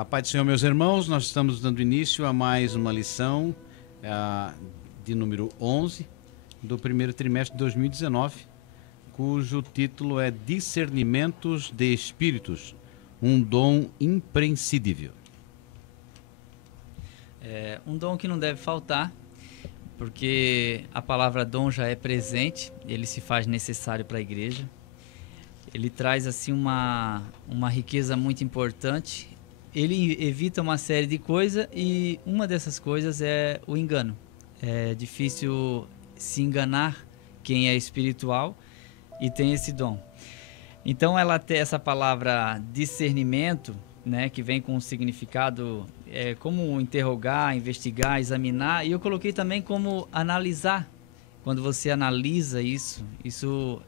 A paz do Senhor, meus irmãos, nós estamos dando início a mais uma lição de número 11 do primeiro trimestre de 2019, cujo título é Discernimentos de Espíritos, um dom imprescindível. É um dom que não deve faltar, porque a palavra dom já é presente, ele se faz necessário para a igreja. Ele traz assim uma riqueza muito importante. Ele evita uma série de coisas e uma dessas coisas é o engano. É difícil se enganar quem é espiritual e tem esse dom. Então ela tem essa palavra discernimento, né, que vem com um significado como interrogar, investigar, examinar, e eu coloquei também como analisar. Quando você analisa isso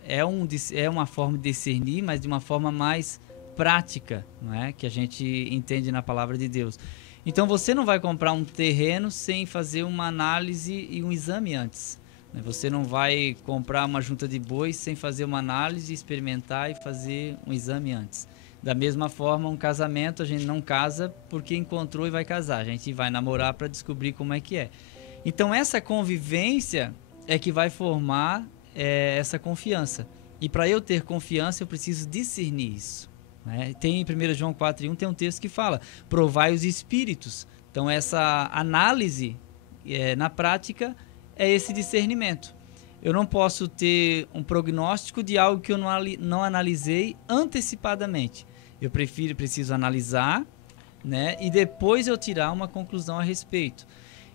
é uma forma de discernir, mas de uma forma mais prática, não é? Que a gente entende na palavra de Deus. Então você não vai comprar um terreno sem fazer uma análise e um exame antes, né? Você não vai comprar uma junta de bois sem fazer uma análise, experimentar e fazer um exame antes. Da mesma forma, um casamento, a gente não casa porque encontrou e vai casar. A gente vai namorar para descobrir como é que é. Então essa convivência é que vai formar essa confiança. E para eu ter confiança, eu preciso discernir isso, né? Tem em 1 João 4:1 tem um texto que fala: provai os espíritos. Então essa análise na prática é esse discernimento. Eu não posso ter um prognóstico de algo que eu não analisei antecipadamente. Eu preciso analisar, né? E depois eu tirar uma conclusão a respeito.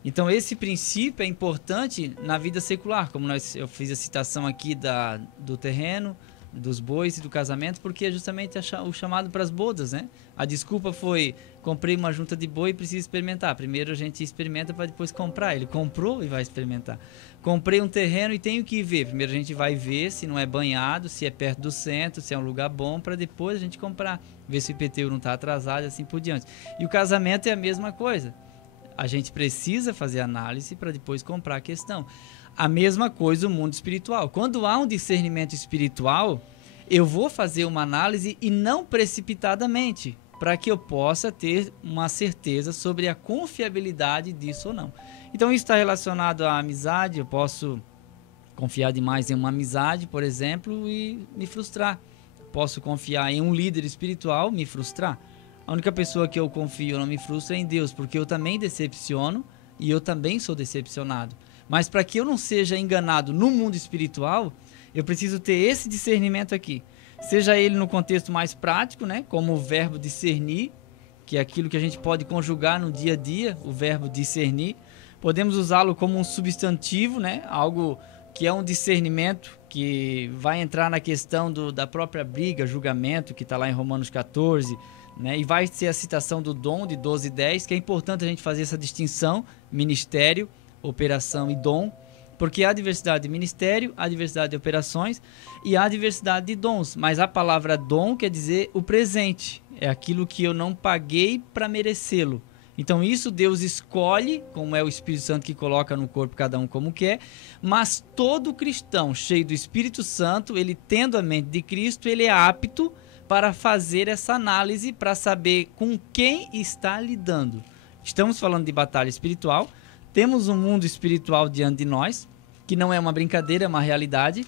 Então esse princípio é importante na vida secular, como eu fiz a citação aqui do terreno, dos bois e do casamento, porque é justamente o chamado para as bodas, né? A desculpa foi: comprei uma junta de boi e preciso experimentar. Primeiro a gente experimenta para depois comprar. Ele comprou e vai experimentar. Comprei um terreno e tenho que ver. Primeiro a gente vai ver se não é banhado, se é perto do centro, se é um lugar bom, para depois a gente comprar. Ver se o IPTU não está atrasado e assim por diante. E o casamento é a mesma coisa. A gente precisa fazer análise para depois comprar a questão. A mesma coisa o mundo espiritual. Quando há um discernimento espiritual, eu vou fazer uma análise e não precipitadamente, para que eu possa ter uma certeza sobre a confiabilidade disso ou não. Então isso está relacionado à amizade. Eu posso confiar demais em uma amizade, por exemplo, e me frustrar. Posso confiar em um líder espiritual, me frustrar. A única pessoa que eu confio e não me frustra é em Deus, porque eu também decepciono e eu também sou decepcionado. Mas para que eu não seja enganado no mundo espiritual, eu preciso ter esse discernimento aqui. Seja ele no contexto mais prático, né, como o verbo discernir, que é aquilo que a gente pode conjugar no dia a dia, o verbo discernir. Podemos usá-lo como um substantivo, né, algo que é um discernimento que vai entrar na questão da própria briga, julgamento, que está lá em Romanos 14, né, e vai ser a citação do dom de 12:10, que é importante a gente fazer essa distinção: ministério, operação e dom, porque há diversidade de ministério, há diversidade de operações e há diversidade de dons, mas a palavra dom quer dizer o presente, é aquilo que eu não paguei para merecê-lo. Então isso Deus escolhe, como é o Espírito Santo que coloca no corpo cada um como quer, mas todo cristão cheio do Espírito Santo, ele tendo a mente de Cristo, ele é apto para fazer essa análise, para saber com quem está lidando. Estamos falando de batalha espiritual. Temos um mundo espiritual diante de nós, que não é uma brincadeira, é uma realidade,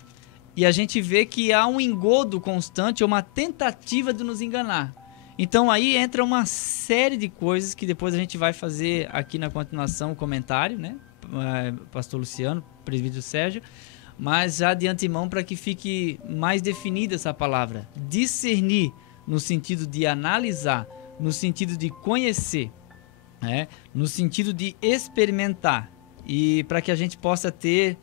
e a gente vê que há um engodo constante, uma tentativa de nos enganar. Então aí entra uma série de coisas que depois a gente vai fazer aqui na continuação, o comentário, né? Pastor Luciano, presbítero Sérgio, mas já de antemão para que fique mais definida essa palavra. Discernir, no sentido de analisar, no sentido de conhecer, no sentido de experimentar, e para que a gente possa ter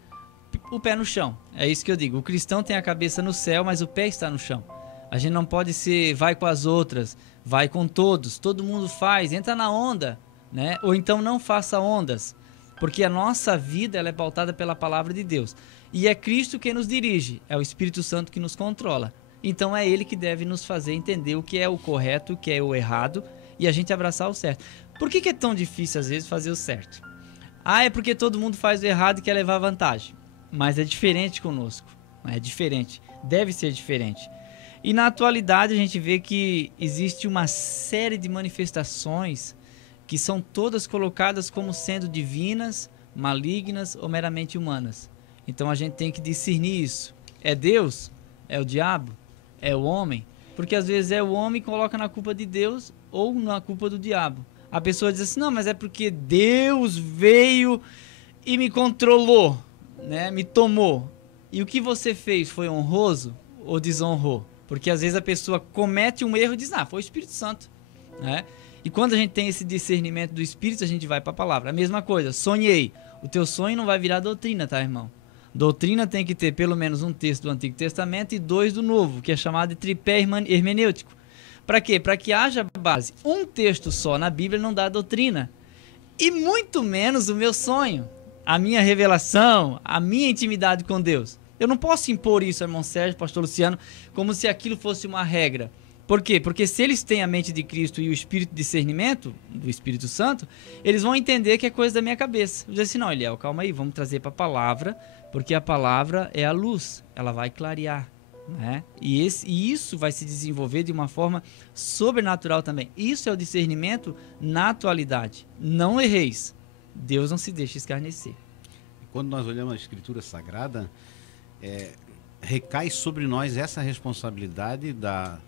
o pé no chão. É isso que eu digo: o cristão tem a cabeça no céu, mas o pé está no chão. A gente não pode ser vai com as outras, vai com todos, todo mundo faz, entra na onda, né? Ou então não faça ondas, porque a nossa vida ela é pautada pela palavra de Deus, e é Cristo quem nos dirige, é o Espírito Santo que nos controla. Então é Ele que deve nos fazer entender o que é o correto, o que é o errado, e a gente abraçar o certo. Por que é tão difícil às vezes fazer o certo? É porque todo mundo faz o errado e quer levar vantagem. Mas é diferente conosco. É diferente. Deve ser diferente. E na atualidade a gente vê que existe uma série de manifestações que são todas colocadas como sendo divinas, malignas ou meramente humanas. Então a gente tem que discernir isso. É Deus? É o diabo? É o homem? Porque às vezes é o homem que coloca na culpa de Deus ou na culpa do diabo. A pessoa diz assim, não, mas é porque Deus veio e me controlou, né? Me tomou. E o que você fez foi honroso ou desonrou? Porque às vezes a pessoa comete um erro e diz, foi o Espírito Santo, né? E quando a gente tem esse discernimento do Espírito, a gente vai para a palavra. A mesma coisa, sonhei. O teu sonho não vai virar doutrina, tá, irmão? Doutrina tem que ter pelo menos um texto do Antigo Testamento e 2 do Novo, que é chamado de tripé hermenêutico. Para quê? Para que haja base. Um texto só na Bíblia não dá doutrina. E muito menos o meu sonho, a minha revelação, a minha intimidade com Deus. Eu não posso impor isso, irmão Sérgio, pastor Luciano, como se aquilo fosse uma regra. Por quê? Porque se eles têm a mente de Cristo e o espírito de discernimento, do Espírito Santo, eles vão entender que é coisa da minha cabeça. Eu digo assim, não, Eliel, calma aí, vamos trazer para a palavra, porque a palavra é a luz, ela vai clarear, né? E isso vai se desenvolver de uma forma sobrenatural também. Isso é o discernimento na atualidade. Não erreis. Deus não se deixa escarnecer. Quando nós olhamos a Escritura Sagrada, recai sobre nós essa responsabilidade da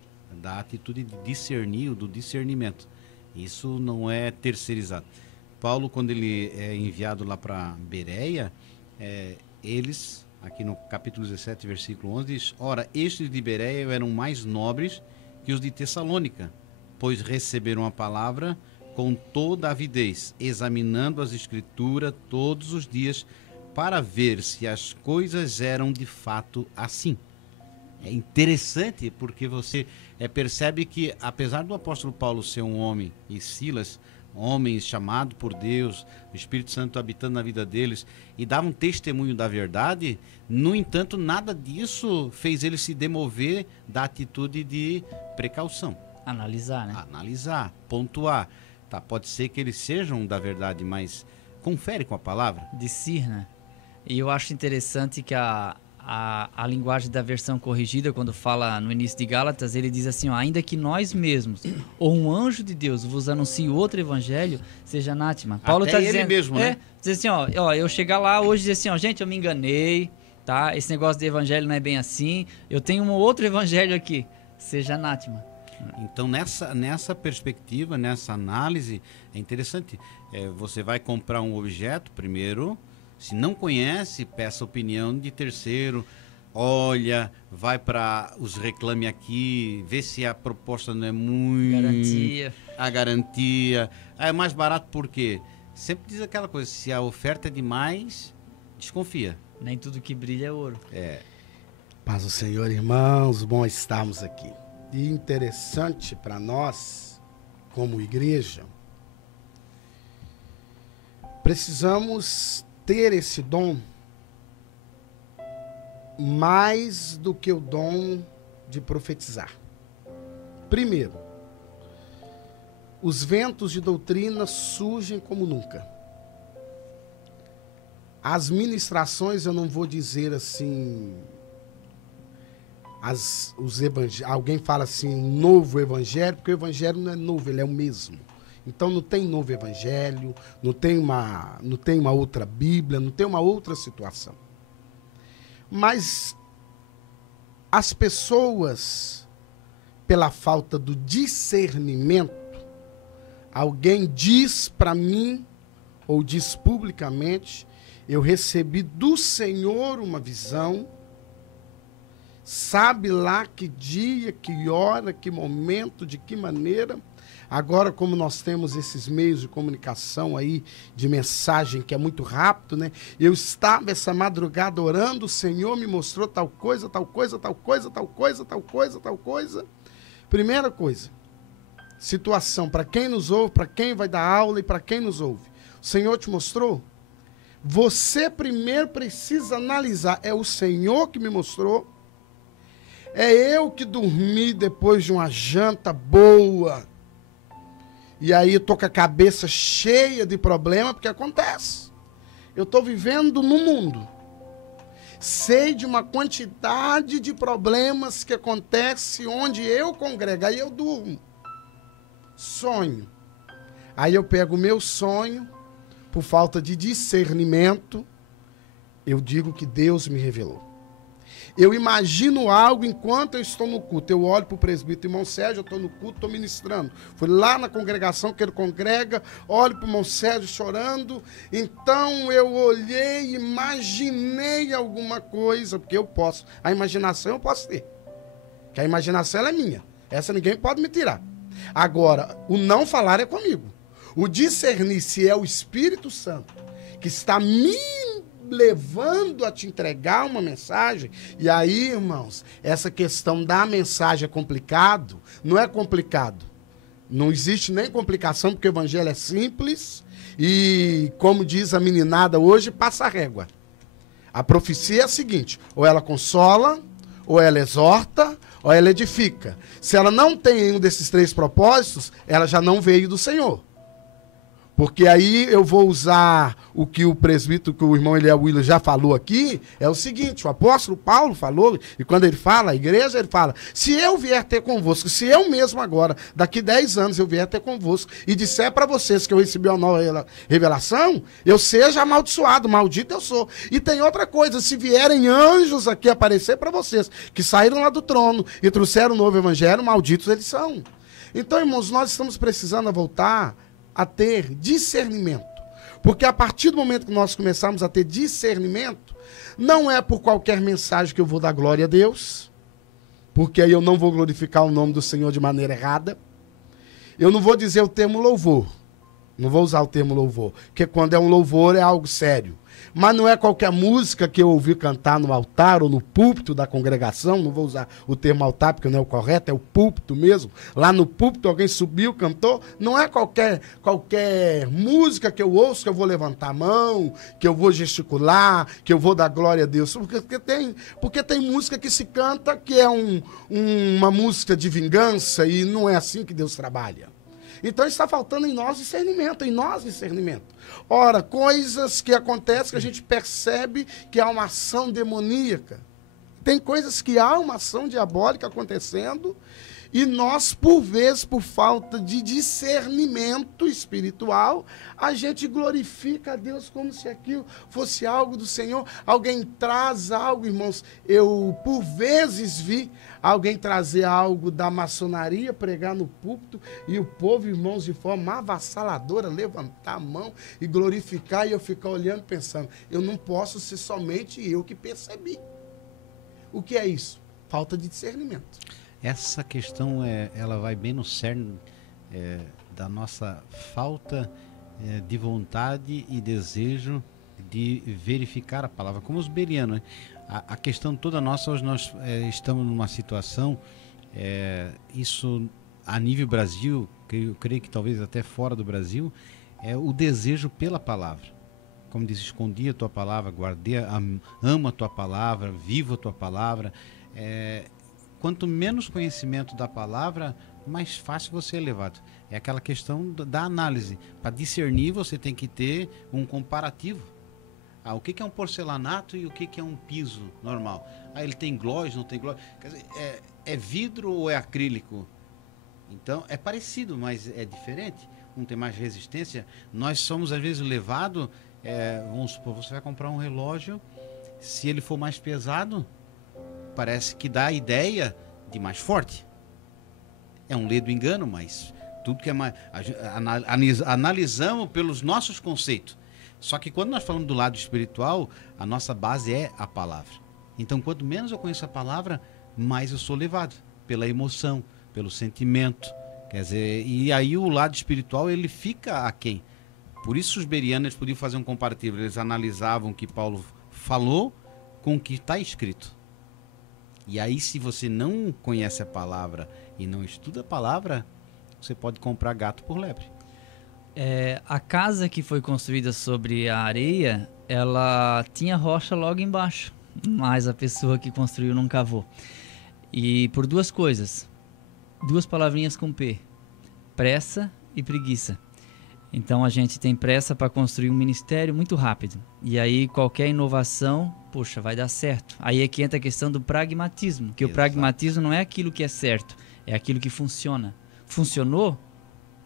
atitude de discernir, do discernimento. Isso não é terceirizado. Paulo, quando ele é enviado lá para Bereia, eles, aqui no capítulo 17, versículo 11, diz, ora, estes de Bereia eram mais nobres que os de Tessalônica, pois receberam a palavra com toda a avidez, examinando as Escrituras todos os dias, para ver se as coisas eram de fato assim. É interessante porque você percebe que, apesar do apóstolo Paulo ser um homem, e Silas, homens chamados por Deus, o Espírito Santo habitando na vida deles, e davam testemunho da verdade, no entanto, nada disso fez ele se demover da atitude de precaução. Analisar, né? Analisar, pontuar. Tá, pode ser que eles sejam da verdade, mas confere com a palavra. Discirna. E eu acho interessante que a linguagem da versão corrigida, quando fala no início de Gálatas, ele diz assim, ainda que nós mesmos, ou um anjo de Deus vos anuncie outro evangelho, seja anátema. Paulo está dizendo, mesmo, né? Diz assim, eu chegar lá hoje e dizer assim, gente, eu me enganei, tá? Esse negócio de evangelho não é bem assim, eu tenho um outro evangelho aqui, seja anátema. Então, nessa perspectiva, nessa análise, é interessante. Você vai comprar um objeto, primeiro, se não conhece, peça opinião de terceiro, olha, vai para os Reclame Aqui, vê se a proposta não é muito... Garantia. A garantia. É mais barato por quê? Sempre diz aquela coisa, se a oferta é demais, desconfia. Nem tudo que brilha é ouro. Paz do Senhor, irmãos, bom estarmos aqui. E interessante para nós, como igreja, precisamos ter esse dom mais do que o dom de profetizar. Primeiro, os ventos de doutrina surgem como nunca. As ministrações, eu não vou dizer assim... Alguém fala assim, novo evangelho, porque o evangelho não é novo, ele é o mesmo. Então não tem novo evangelho, não tem uma outra Bíblia, não tem uma outra situação. Mas as pessoas, pela falta do discernimento, alguém diz para mim, ou diz publicamente, eu recebi do Senhor uma visão, sabe lá que dia, que hora, que momento, de que maneira. Agora, como nós temos esses meios de comunicação aí, de mensagem, que é muito rápido, né? Eu estava essa madrugada orando, o Senhor me mostrou tal coisa, tal coisa, tal coisa, tal coisa, tal coisa, tal coisa. Primeira coisa, situação, para quem nos ouve, para quem vai dar aula e para quem nos ouve. O Senhor te mostrou? Você primeiro precisa analisar, é o Senhor que me mostrou? É eu que dormi depois de uma janta boa. E aí eu tô com a cabeça cheia de problema, porque acontece. Eu tô vivendo no mundo. Sei de uma quantidade de problemas que acontece onde eu congrego. Aí eu durmo. Sonho. Aí eu pego o meu sonho, por falta de discernimento, eu digo que Deus me revelou. Eu imagino algo enquanto eu estou no culto. Eu olho para o presbítero, irmão Sérgio, eu estou no culto, estou ministrando. Fui lá na congregação que ele congrega, olho para o irmão Sérgio chorando. Então eu olhei, imaginei alguma coisa, porque eu posso. A imaginação eu posso ter. Porque a imaginação ela é minha. Essa ninguém pode me tirar. Agora, o não falar é comigo. O discernir se é o Espírito Santo que está me levando a te entregar uma mensagem. E aí, irmãos, essa questão da mensagem é complicado? Não é complicado. Não existe nem complicação, porque o evangelho é simples e, como diz a meninada hoje, passa a régua. A profecia é a seguinte: ou ela consola, ou ela exorta, ou ela edifica. Se ela não tem nenhum desses três propósitos, ela já não veio do Senhor. Porque aí eu vou usar o que o presbítero, que o irmão Eliel William já falou aqui, é o seguinte: o apóstolo Paulo falou, e quando ele fala, a igreja, ele fala: se eu vier ter convosco, se eu mesmo agora, daqui 10 anos, eu vier ter convosco, e disser para vocês que eu recebi uma nova revelação, eu seja amaldiçoado, maldito eu sou. E tem outra coisa: se vierem anjos aqui aparecer para vocês, que saíram lá do trono e trouxeram o novo evangelho, malditos eles são. Então, irmãos, nós estamos precisando voltar a ter discernimento. Porque a partir do momento que nós começarmos a ter discernimento, não é por qualquer mensagem que eu vou dar glória a Deus, porque aí eu não vou glorificar o nome do Senhor de maneira errada. Eu não vou dizer o termo louvor. Não vou usar o termo louvor, porque quando é um louvor é algo sério. Mas não é qualquer música que eu ouvi cantar no altar ou no púlpito da congregação. Não vou usar o termo altar porque não é o correto, é o púlpito mesmo. Lá no púlpito alguém subiu, cantou. Não é qualquer música que eu ouço que eu vou levantar a mão, que eu vou gesticular, que eu vou dar glória a Deus. Porque tem música que se canta que é uma música de vingança e não é assim que Deus trabalha. Então está faltando em nós discernimento. Ora, coisas que acontecem que a gente percebe que há uma ação demoníaca. Tem coisas que há uma ação diabólica acontecendo e nós, por vezes, por falta de discernimento espiritual, a gente glorifica a Deus como se aquilo fosse algo do Senhor. Alguém traz algo, irmãos. Eu, por vezes, vi alguém trazer algo da maçonaria, pregar no púlpito, e o povo, irmãos, de forma avassaladora, levantar a mão e glorificar, e eu ficar olhando, pensando: eu não posso ser somente eu que percebi. O que é isso? Falta de discernimento. Essa questão ela vai bem no cerne da nossa falta de vontade e desejo de verificar a palavra, como os bereanos, né? A questão toda nossa, hoje nós estamos numa situação, isso a nível Brasil, eu creio que talvez até fora do Brasil, é o desejo pela palavra. Como diz: escondi a tua palavra, guardei, amo a tua palavra, vivo a tua palavra. Quanto menos conhecimento da palavra, mais fácil você é levado. É aquela questão da análise. Para discernir, você tem que ter um comparativo. O que é um porcelanato e o que é um piso normal? Ele tem glós, não tem glós? Quer dizer, é vidro ou é acrílico? Então, é parecido, mas é diferente. Um tem mais resistência. Nós somos, às vezes, levados... vamos supor, você vai comprar um relógio, se ele for mais pesado, parece que dá a ideia de mais forte. É um ledo engano, mas tudo que é mais... Analisamos pelos nossos conceitos. Só que quando nós falamos do lado espiritual, a nossa base é a palavra. Então, quanto menos eu conheço a palavra, mais eu sou levado pela emoção, pelo sentimento. Quer dizer, e aí o lado espiritual, ele fica aquém. Por isso os bereanos podiam fazer um comparativo. Eles analisavam o que Paulo falou com o que está escrito. E aí, se você não conhece a palavra e não estuda a palavra, você pode comprar gato por lebre. A casa que foi construída sobre a areia, ela tinha rocha logo embaixo, mas a pessoa que construiu não cavou. E por duas coisas, duas palavrinhas com P: pressa e preguiça. Então a gente tem pressa para construir um ministério muito rápido. E aí qualquer inovação, poxa, vai dar certo. Aí é que entra a questão do pragmatismo, que o Exato. pragmatismo não é aquilo que é certo, é aquilo que funciona. Funcionou?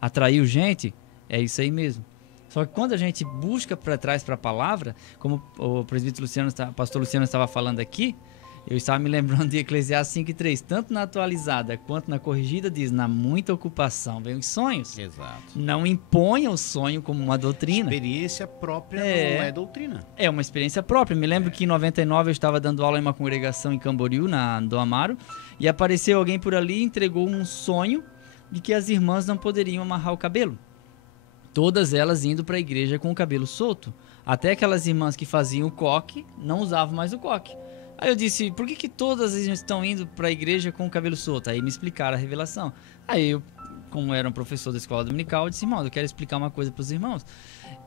Atraiu gente? É isso aí mesmo. Só que quando a gente busca para trás para a palavra, como o presbítero Luciano, pastor Luciano estava falando aqui, eu estava me lembrando de Eclesiastes 5:3, tanto na atualizada quanto na corrigida diz, na muita ocupação vem os sonhos. Exato. Não imponha o sonho como uma doutrina. Experiência própria não é doutrina. É uma experiência própria. Me lembro que em 99 eu estava dando aula em uma congregação em Camboriú, do Amaro, e apareceu alguém por ali e entregou um sonho de que as irmãs não poderiam amarrar o cabelo. Todas elas indo para a igreja com o cabelo solto. Até aquelas irmãs que faziam o coque, não usavam mais o coque. Aí eu disse, por que todas elas estão indo para a igreja com o cabelo solto? Aí me explicaram a revelação. Aí eu, como era um professor da escola dominical, eu disse, irmão, eu quero explicar uma coisa para os irmãos.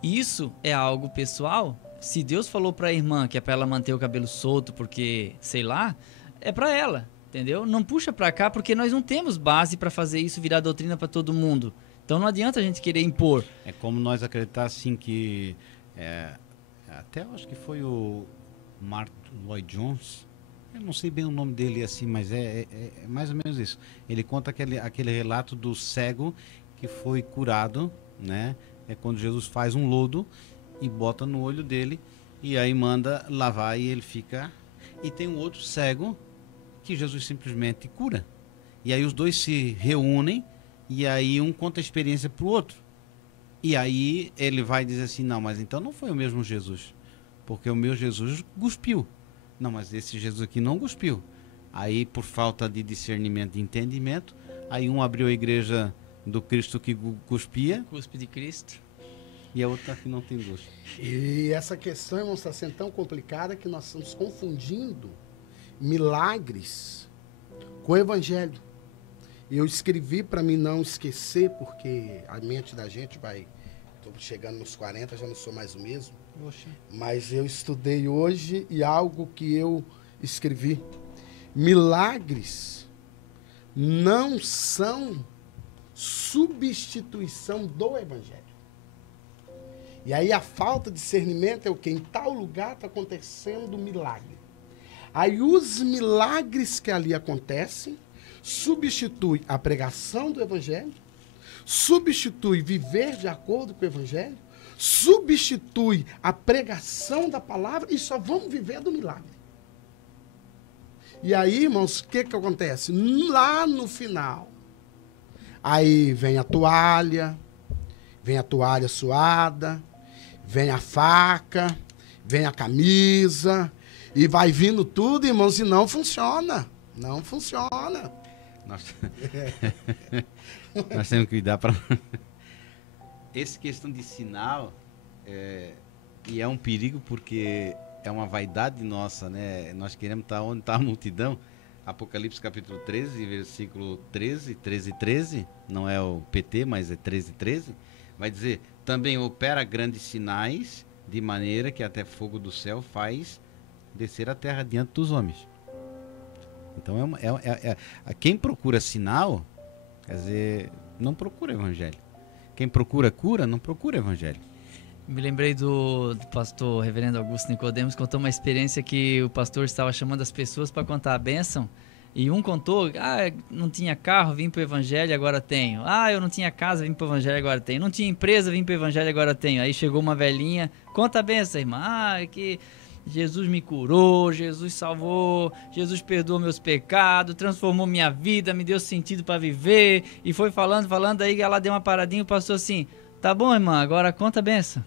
Isso é algo pessoal. Se Deus falou para a irmã que é para ela manter o cabelo solto porque, sei lá, é para ela, entendeu? Não puxa para cá porque nós não temos base para fazer isso virar doutrina para todo mundo. Então não adianta a gente querer impor. É como nós acreditar assim que... até eu acho que foi o Mark Lloyd Jones, eu não sei bem o nome dele assim, mas é mais ou menos isso. Ele conta aquele relato do cego que foi curado, né? É quando Jesus faz um lodo e bota no olho dele e aí manda lavar e ele fica... E tem um outro cego que Jesus simplesmente cura. E aí os dois se reúnem e aí um conta a experiência pro outro. E aí ele vai dizer assim, não, mas então não foi o mesmo Jesus, porque o meu Jesus cuspiu. Não, mas esse Jesus aqui não cuspiu. Aí por falta de discernimento, de entendimento, aí um abriu a igreja do Cristo que cuspia. Cuspe de Cristo. E a outra que não tem gosto. E essa questão, irmãos, está sendo tão complicada que nós estamos confundindo milagres com o evangelho. Eu escrevi para mim não esquecer, porque a mente da gente vai... Estou chegando nos 40, já não sou mais o mesmo. Poxa. Mas eu estudei hoje e algo que eu escrevi. Milagres não são substituição do evangelho. E aí a falta de discernimento é o que? Em tal lugar está acontecendo milagre. Aí os milagres que ali acontecem substitui a pregação do evangelho, substitui viver de acordo com o evangelho, substitui a pregação da palavra e só vamos viver do milagre. E aí, irmãos, o que acontece? Lá no final, aí vem a toalha suada, vem a faca, vem a camisa, e vai vindo tudo, irmãos, e não funciona. Não funciona. Nós temos que cuidar para... Essa questão de sinal e é um perigo porque é uma vaidade nossa, né? Nós queremos estar onde está a multidão. Apocalipse capítulo 13, versículo 13, não é o PT, mas é 13. Vai dizer, também opera grandes sinais, de maneira que até fogo do céu faz descer a terra diante dos homens. Então, quem procura sinal, quer dizer, não procura evangelho. Quem procura cura, não procura evangelho. Me lembrei do pastor reverendo Augusto Nicodemos, contou uma experiência que o pastor estava chamando as pessoas para contar a bênção. E um contou, não tinha carro, vim para o evangelho, agora tenho. Eu não tinha casa, vim para o evangelho, agora tenho. Não tinha empresa, vim para o evangelho, agora tenho. Aí chegou uma velhinha, conta a bênção, irmã. É que Jesus me curou, Jesus salvou, Jesus perdoou meus pecados, transformou minha vida, me deu sentido para viver. E foi falando, aí ela deu uma paradinha e o pastor assim, tá bom, irmã, agora conta a bênção.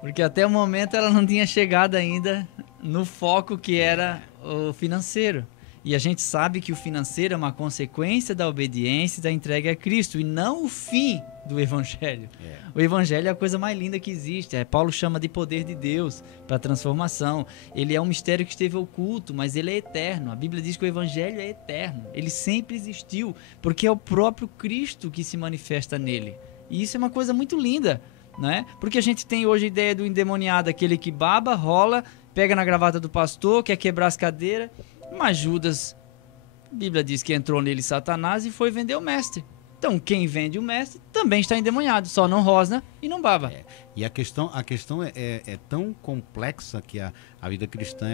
Porque até o momento ela não tinha chegado ainda no foco que era o financeiro. E a gente sabe que o financeiro é uma consequência da obediência e da entrega a Cristo, e não o fim do Evangelho. O Evangelho é a coisa mais linda que existe. Paulo chama de poder de Deus para transformação. Ele é um mistério que esteve oculto, mas ele é eterno. A Bíblia diz que o Evangelho é eterno. Ele sempre existiu, porque é o próprio Cristo que se manifesta nele. E isso é uma coisa muito linda, né? Porque a gente tem hoje a ideia do endemoniado, aquele que baba, rola, pega na gravata do pastor, quer quebrar as cadeiras. Mas Judas, a Bíblia diz que entrou nele Satanás e foi vender o mestre. Então quem vende o mestre também está endemoniado, só não rosna e não baba. E a questão é tão complexa que a vida cristã,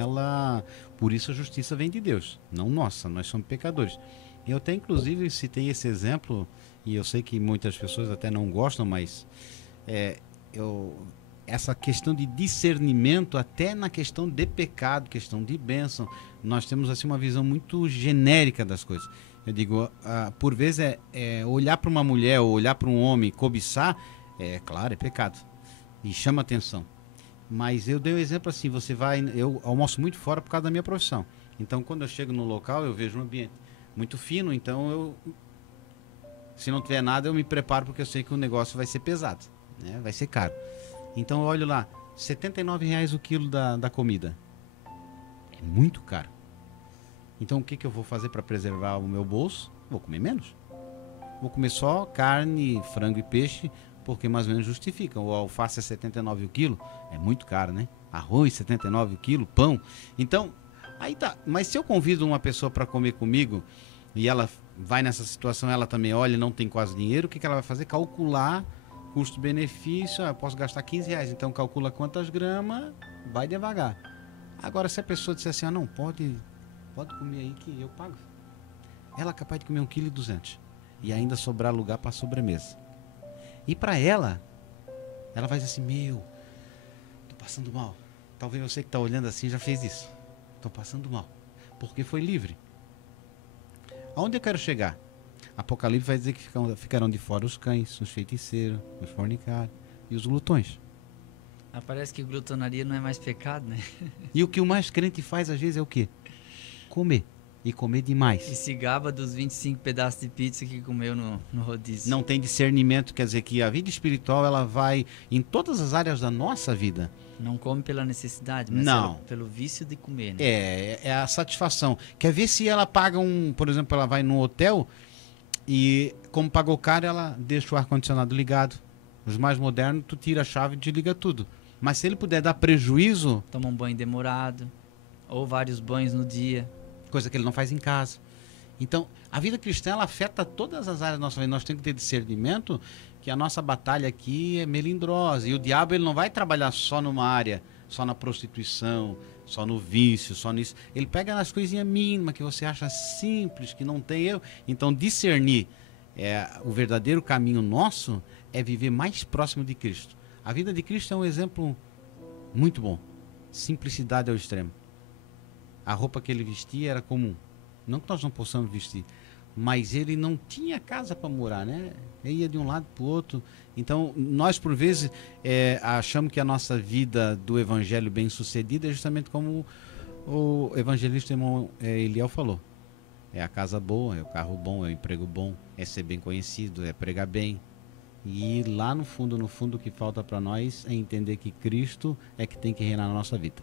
por isso a justiça vem de Deus, não nossa, nós somos pecadores. Eu até inclusive citei esse exemplo, e eu sei que muitas pessoas até não gostam, mas essa questão de discernimento, até na questão de pecado, questão de bênção, nós temos assim uma visão muito genérica das coisas. Eu digo, por vezes olhar para uma mulher ou olhar para um homem, cobiçar, claro, é pecado e chama atenção. Mas eu dei um exemplo assim, eu almoço muito fora por causa da minha profissão. Então quando eu chego no local, eu vejo um ambiente muito fino, então se não tiver nada, eu me preparo porque eu sei que o negócio vai ser pesado, né? Vai ser caro. Então eu olho lá, R$ 79,00 o quilo da comida. É muito caro. Então o que eu vou fazer para preservar o meu bolso? Vou comer menos. Vou comer só carne, frango e peixe, porque mais ou menos justifica. O alface é 79 o quilo, é muito caro, né? Arroz 79 o quilo, pão. Então, aí tá. Mas se eu convido uma pessoa para comer comigo e ela vai nessa situação, ela também olha e não tem quase dinheiro, o que ela vai fazer? Calcular custo-benefício. Eu posso gastar R$ 15, então calcula quantas gramas, vai devagar. Agora, se a pessoa disser assim, não, pode comer aí que eu pago. Ela é capaz de comer 1,2 kg e ainda sobrar lugar para sobremesa. E para ela vai dizer assim, tô passando mal. Talvez você que está olhando assim já fez isso. Tô passando mal. Porque foi livre. Aonde eu quero chegar? Apocalipse vai dizer que ficarão de fora os cães, os feiticeiros, os fornicários e os glutões. Parece que glutonaria não é mais pecado, né? E o que o mais crente faz às vezes é o quê? Comer. E comer demais. E se gaba dos 25 pedaços de pizza que comeu no rodízio. Não tem discernimento, quer dizer que a vida espiritual ela vai em todas as áreas da nossa vida. Não come pela necessidade, mas pelo vício de comer, né? É a satisfação. Quer ver se ela paga por exemplo, ela vai num hotel e como pagou caro, ela deixa o ar-condicionado ligado. Os mais modernos, tu tira a chave e desliga tudo. Mas se ele puder dar prejuízo... Toma um banho demorado, ou vários banhos no dia. Coisa que ele não faz em casa. Então, a vida cristã, ela afeta todas as áreas da nossa vida. Nós temos que ter discernimento que a nossa batalha aqui é melindrosa. E o diabo, ele não vai trabalhar só numa área, só na prostituição, só no vício, só nisso. Ele pega nas coisinhas mínimas que você acha simples, que não tem erro. Então, discernir o verdadeiro caminho nosso é viver mais próximo de Cristo. A vida de Cristo é um exemplo muito bom. Simplicidade ao extremo. A roupa que ele vestia era comum. Não que nós não possamos vestir, mas ele não tinha casa para morar, né? Ele ia de um lado para o outro. Então, nós, por vezes, achamos que a nossa vida do evangelho bem-sucedida é justamente como o evangelista irmão Eliel falou. É a casa boa, é o carro bom, é o emprego bom, é ser bem conhecido, é pregar bem. E lá no fundo, o que falta para nós é entender que Cristo é que tem que reinar na nossa vida.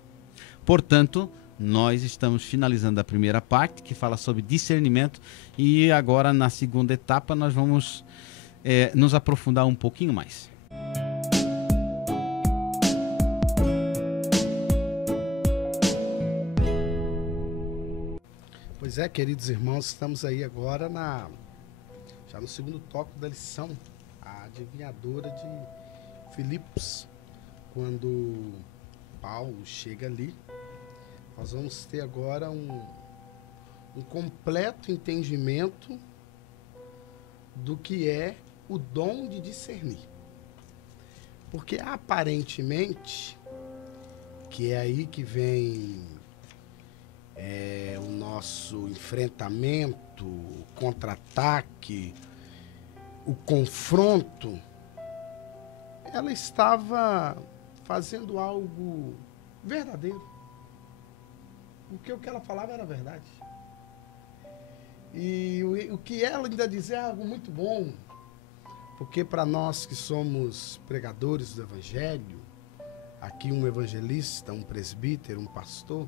Portanto, nós estamos finalizando a primeira parte, que fala sobre discernimento, e agora na segunda etapa nós vamos nos aprofundar um pouquinho mais. Pois é, queridos irmãos, estamos aí agora já no segundo tópico da lição, a adivinhadora de Filipos. Quando Paulo chega ali, nós vamos ter agora um completo entendimento do que é o dom de discernir. Porque aparentemente, que é aí que vem o nosso enfrentamento, o contra-ataque, o confronto, ela estava fazendo algo verdadeiro. Porque o que ela falava era verdade. E o que ela ainda dizia é algo muito bom. Porque para nós que somos pregadores do Evangelho, aqui um evangelista, um presbítero, um pastor,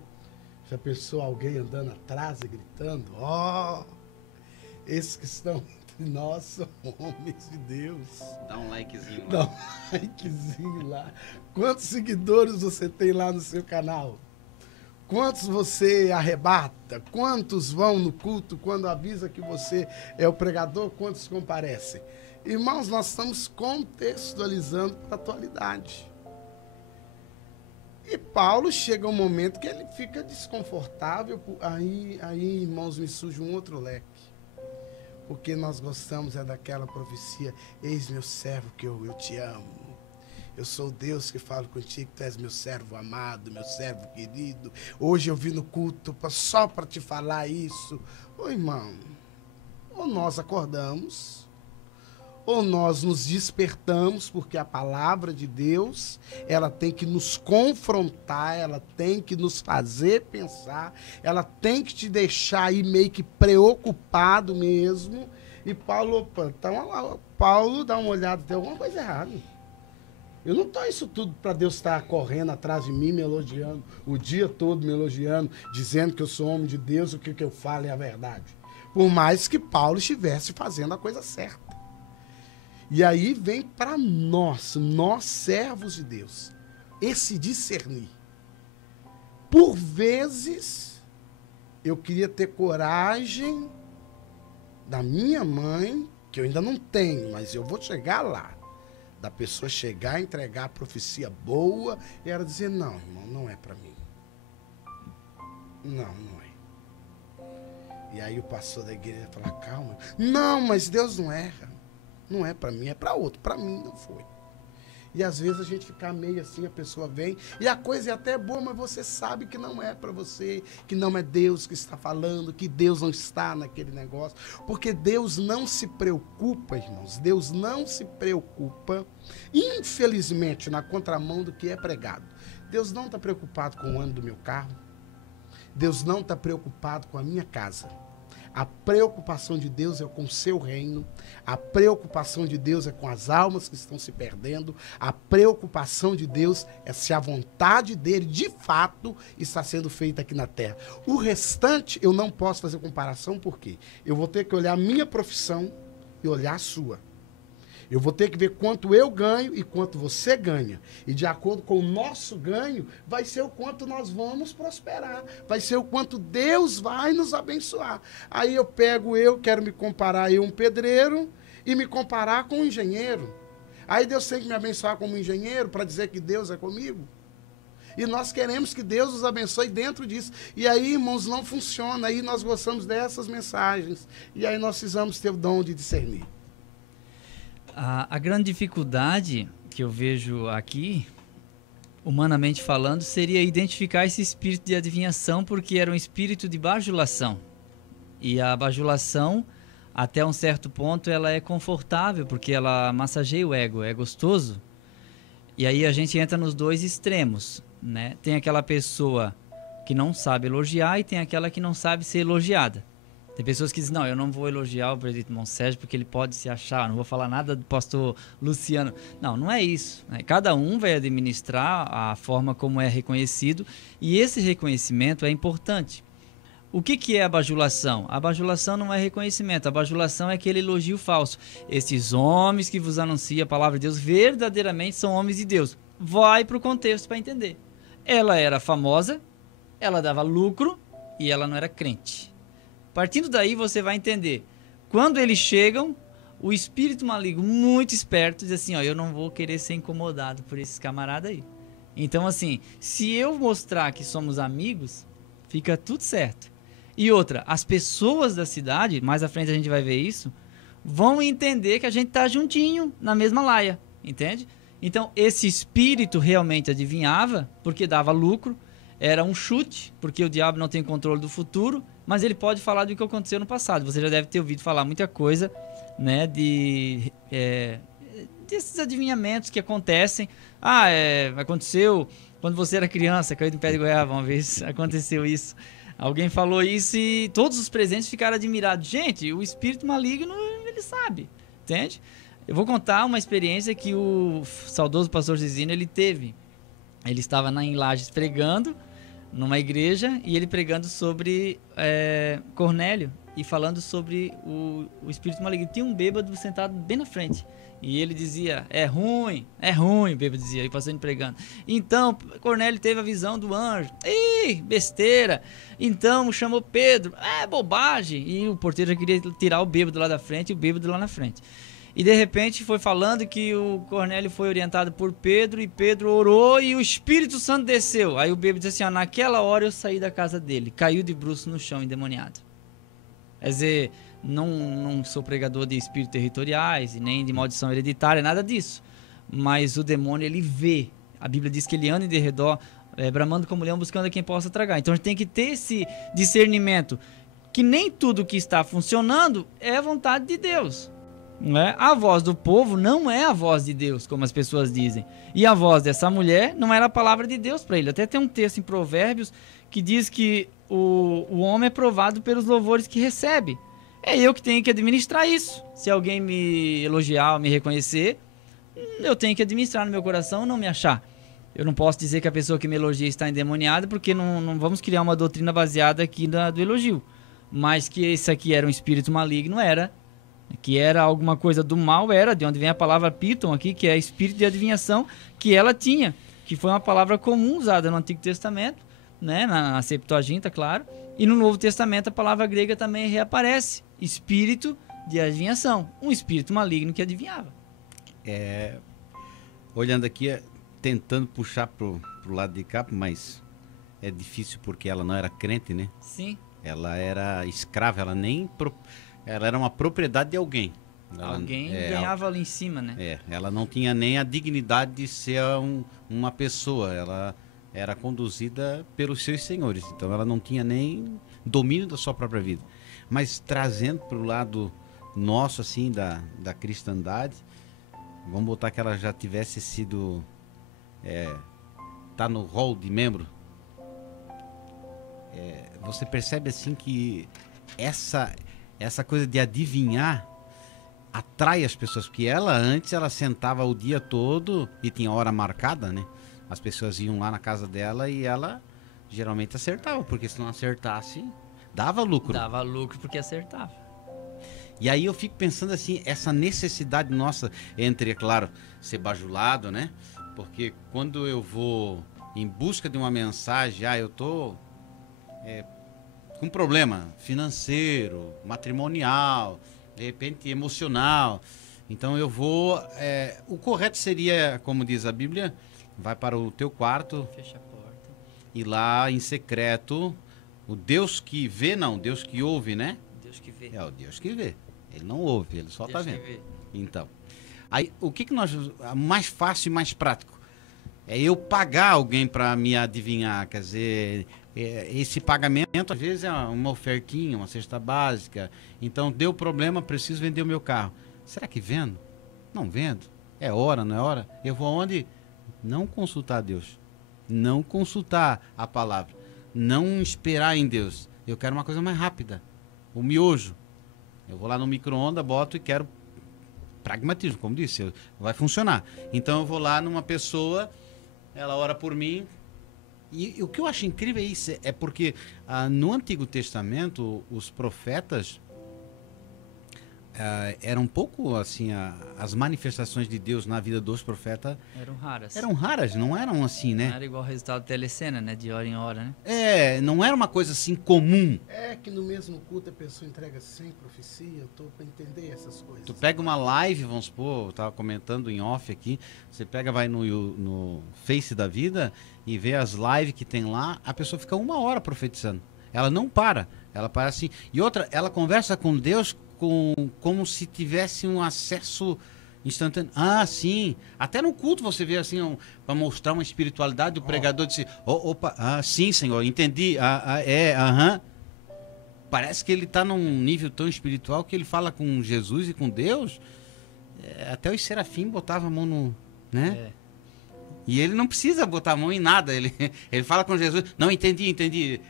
já pensou alguém andando atrás e gritando, esses que estão entre nós são homens de Deus. Dá um likezinho lá. Dá um likezinho lá. Quantos seguidores você tem lá no seu canal? Quantos você arrebata? Quantos vão no culto quando avisa que você é o pregador? Quantos comparecem? Irmãos, nós estamos contextualizando para a atualidade. E Paulo chega um momento que ele fica desconfortável. Aí, irmãos, me surge um outro leque. Porque nós gostamos daquela profecia: eis meu servo que eu te amo. Eu sou o Deus que falo contigo, tu és meu servo amado, meu servo querido. Hoje eu vim no culto só para te falar isso. Ô irmão, ou nós acordamos, ou nós nos despertamos, porque a palavra de Deus, ela tem que nos confrontar, ela tem que nos fazer pensar, ela tem que te deixar aí meio que preocupado mesmo. E Paulo, opa, então, Paulo dá uma olhada, tem alguma coisa errada. Eu não estou isso tudo para Deus estar correndo atrás de mim, me elogiando, o dia todo me elogiando, dizendo que eu sou homem de Deus, o que eu falo é a verdade. Por mais que Paulo estivesse fazendo a coisa certa. E aí vem para nós servos de Deus, esse discernir. Por vezes, eu queria ter coragem da minha mãe, que eu ainda não tenho, mas eu vou chegar lá, da pessoa chegar, entregar a profecia boa, e ela dizer: não, irmão, não é para mim. Não é. E aí o pastor da igreja fala: calma. Não, mas Deus não erra. Não é para mim, é para outro. Para mim não foi. E às vezes a gente fica meio assim, a pessoa vem, e a coisa é até boa, mas você sabe que não é para você, que não é Deus que está falando, que Deus não está naquele negócio. Porque Deus não se preocupa, irmãos, Deus não se preocupa, infelizmente, na contramão do que é pregado. Deus não está preocupado com o ano do meu carro. Deus não está preocupado com a minha casa. A preocupação de Deus é com o seu reino. A preocupação de Deus é com as almas que estão se perdendo. A preocupação de Deus é se a vontade dele, de fato, está sendo feita aqui na terra. O restante, eu não posso fazer comparação, porque eu vou ter que olhar a minha profissão e olhar a sua. Eu vou ter que ver quanto eu ganho e quanto você ganha. E de acordo com o nosso ganho, vai ser o quanto nós vamos prosperar. Vai ser o quanto Deus vai nos abençoar. Aí eu quero me comparar um pedreiro e me comparar com um engenheiro. Aí Deus tem que me abençoar como engenheiro para dizer que Deus é comigo. E nós queremos que Deus nos abençoe dentro disso. E aí, irmãos, não funciona. Aí nós gostamos dessas mensagens. E aí nós precisamos ter o dom de discernir. A grande dificuldade que eu vejo aqui, humanamente falando, seria identificar esse espírito de adivinhação, porque era um espírito de bajulação. E a bajulação, até um certo ponto, ela é confortável, porque ela massageia o ego, é gostoso. E aí a gente entra nos dois extremos, né? Tem aquela pessoa que não sabe elogiar e tem aquela que não sabe ser elogiada. Tem pessoas que dizem: não, eu não vou elogiar o presidente Monsérgio porque ele pode se achar, não vou falar nada do pastor Luciano. Não, não é isso, né? Cada um vai administrar a forma como é reconhecido, e esse reconhecimento é importante. O que é a bajulação? A bajulação não é reconhecimento, a bajulação é aquele elogio falso. Esses homens que vos anunciam a palavra de Deus verdadeiramente são homens de Deus. Vai para o contexto para entender. Ela era famosa, ela dava lucro e ela não era crente. Partindo daí, você vai entender. Quando eles chegam, o espírito maligno, muito esperto, diz assim: ó, eu não vou querer ser incomodado por esses camaradas aí. Então, assim, se eu mostrar que somos amigos, fica tudo certo. E outra, as pessoas da cidade, mais à frente a gente vai ver isso, vão entender que a gente tá juntinho, na mesma laia, entende? Então, esse espírito realmente adivinhava, porque dava lucro, era um chute, porque o diabo não tem controle do futuro, mas ele pode falar do que aconteceu no passado. Você já deve ter ouvido falar muita coisa, né, desses adivinhamentos que acontecem. Aconteceu quando você era criança, caiu no pé de goiaba uma vez, aconteceu isso. Alguém falou isso e todos os presentes ficaram admirados. Gente, o espírito maligno, ele sabe, entende? Eu vou contar uma experiência que o saudoso pastor Zizino, ele teve. Ele estava em Lages pregando, numa igreja, e ele pregando sobre Cornélio e falando sobre o espírito maligno. Tinha um bêbado sentado bem na frente e ele dizia: é ruim, o bêbado dizia, e passando pregando. Então Cornélio teve a visão do anjo. Ih, besteira. Então chamou Pedro. É bobagem. E o porteiro já queria tirar o bêbado lá da frente e o bêbado lá na frente. E de repente foi falando que o Cornélio foi orientado por Pedro, e Pedro orou e o Espírito Santo desceu. Aí o bêbado disse assim, ó, naquela hora eu saí da casa dele, caiu de bruços no chão, endemoniado. Quer dizer, não sou pregador de espíritos territoriais e nem de maldição hereditária, nada disso. Mas o demônio, ele vê. A Bíblia diz que ele anda em derredor, bramando como leão, buscando a quem possa tragar. Então a gente tem que ter esse discernimento, que nem tudo que está funcionando é a vontade de Deus. Não é? A voz do povo não é a voz de Deus, como as pessoas dizem. E a voz dessa mulher não era a palavra de Deus para ele. Até tem um texto em Provérbios que diz que o homem é provado pelos louvores que recebe. É eu que tenho que administrar isso. Se alguém me elogiar ou me reconhecer, eu tenho que administrar no meu coração e não me achar. Eu não posso dizer que a pessoa que me elogia está endemoniada, porque não vamos criar uma doutrina baseada aqui do elogio. Mas que esse aqui era um espírito maligno, era. Que era alguma coisa do mal, era. De onde vem a palavra Piton aqui, que é espírito de adivinhação, que ela tinha. Que foi uma palavra comum usada no Antigo Testamento, né? Na Septuaginta, claro. E no Novo Testamento a palavra grega também reaparece. Espírito de adivinhação. Um espírito maligno que adivinhava. Olhando aqui, tentando puxar pro lado de cá, mas é difícil porque ela não era crente, né? Sim. Ela era escrava, ela era uma propriedade de alguém. Alguém ganhava ali em cima, né? Ela não tinha nem a dignidade de ser uma pessoa. Ela era conduzida pelos seus senhores. Então ela não tinha nem domínio da sua própria vida. Mas trazendo para o lado nosso, assim, da cristandade, vamos botar que ela já tivesse sido... tá no rol de membro. Você percebe, assim, que essa coisa de adivinhar atrai as pessoas, porque antes ela sentava o dia todo e tinha hora marcada, né? As pessoas iam lá na casa dela e ela geralmente acertava, porque se não acertasse, dava lucro. Dava lucro porque acertava. E aí eu fico pensando assim, essa necessidade nossa entre, é claro, ser bajulado, né? Porque quando eu vou em busca de uma mensagem, eu tô com um problema financeiro, matrimonial, de repente emocional. Então eu vou... o correto seria, como diz a Bíblia, vai para o teu quarto, fecha a porta, e lá em secreto, o Deus que vê, não, Deus que ouve, né? Deus que vê. É o Deus que vê. Ele não ouve, ele só está vendo. Vê. Então, aí o que nós... mais fácil e mais prático é eu pagar alguém para me adivinhar. Quer dizer, esse pagamento às vezes é uma ofertinha, uma cesta básica. Então deu problema, preciso vender o meu carro. Será que vendo? Não vendo. É hora, não é hora? Eu vou aonde? Não consultar Deus. Não consultar a palavra. Não esperar em Deus. Eu quero uma coisa mais rápida. O miojo. Eu vou lá no micro-ondas, boto e quero pragmatismo, como disse. Vai funcionar. Então eu vou lá numa pessoa, ela ora por mim. E o que eu acho incrível é isso. É porque no Antigo Testamento, os profetas... eram um pouco assim, as manifestações de Deus na vida dos profetas eram raras, não eram assim, né? Não era igual o resultado da telecena, né? De hora em hora, né? Não era uma coisa assim comum. Que no mesmo culto a pessoa entrega 100 profecias, eu tô para entender essas coisas. Tu pega uma live, vamos supor, eu tava comentando em off aqui, você vai no Face da vida e vê as lives que tem lá, a pessoa fica 1 hora profetizando. Ela não para, ela para assim. E outra, ela conversa com Deus como se tivesse um acesso instantâneo. Sim. Até no culto você vê assim, para mostrar uma espiritualidade, o pregador disse, opa, sim, Senhor, entendi. Parece que ele está num nível tão espiritual que ele fala com Jesus e com Deus. Até os serafim botavam a mão no... né? E ele não precisa botar a mão em nada. Ele fala com Jesus. Não, entendi.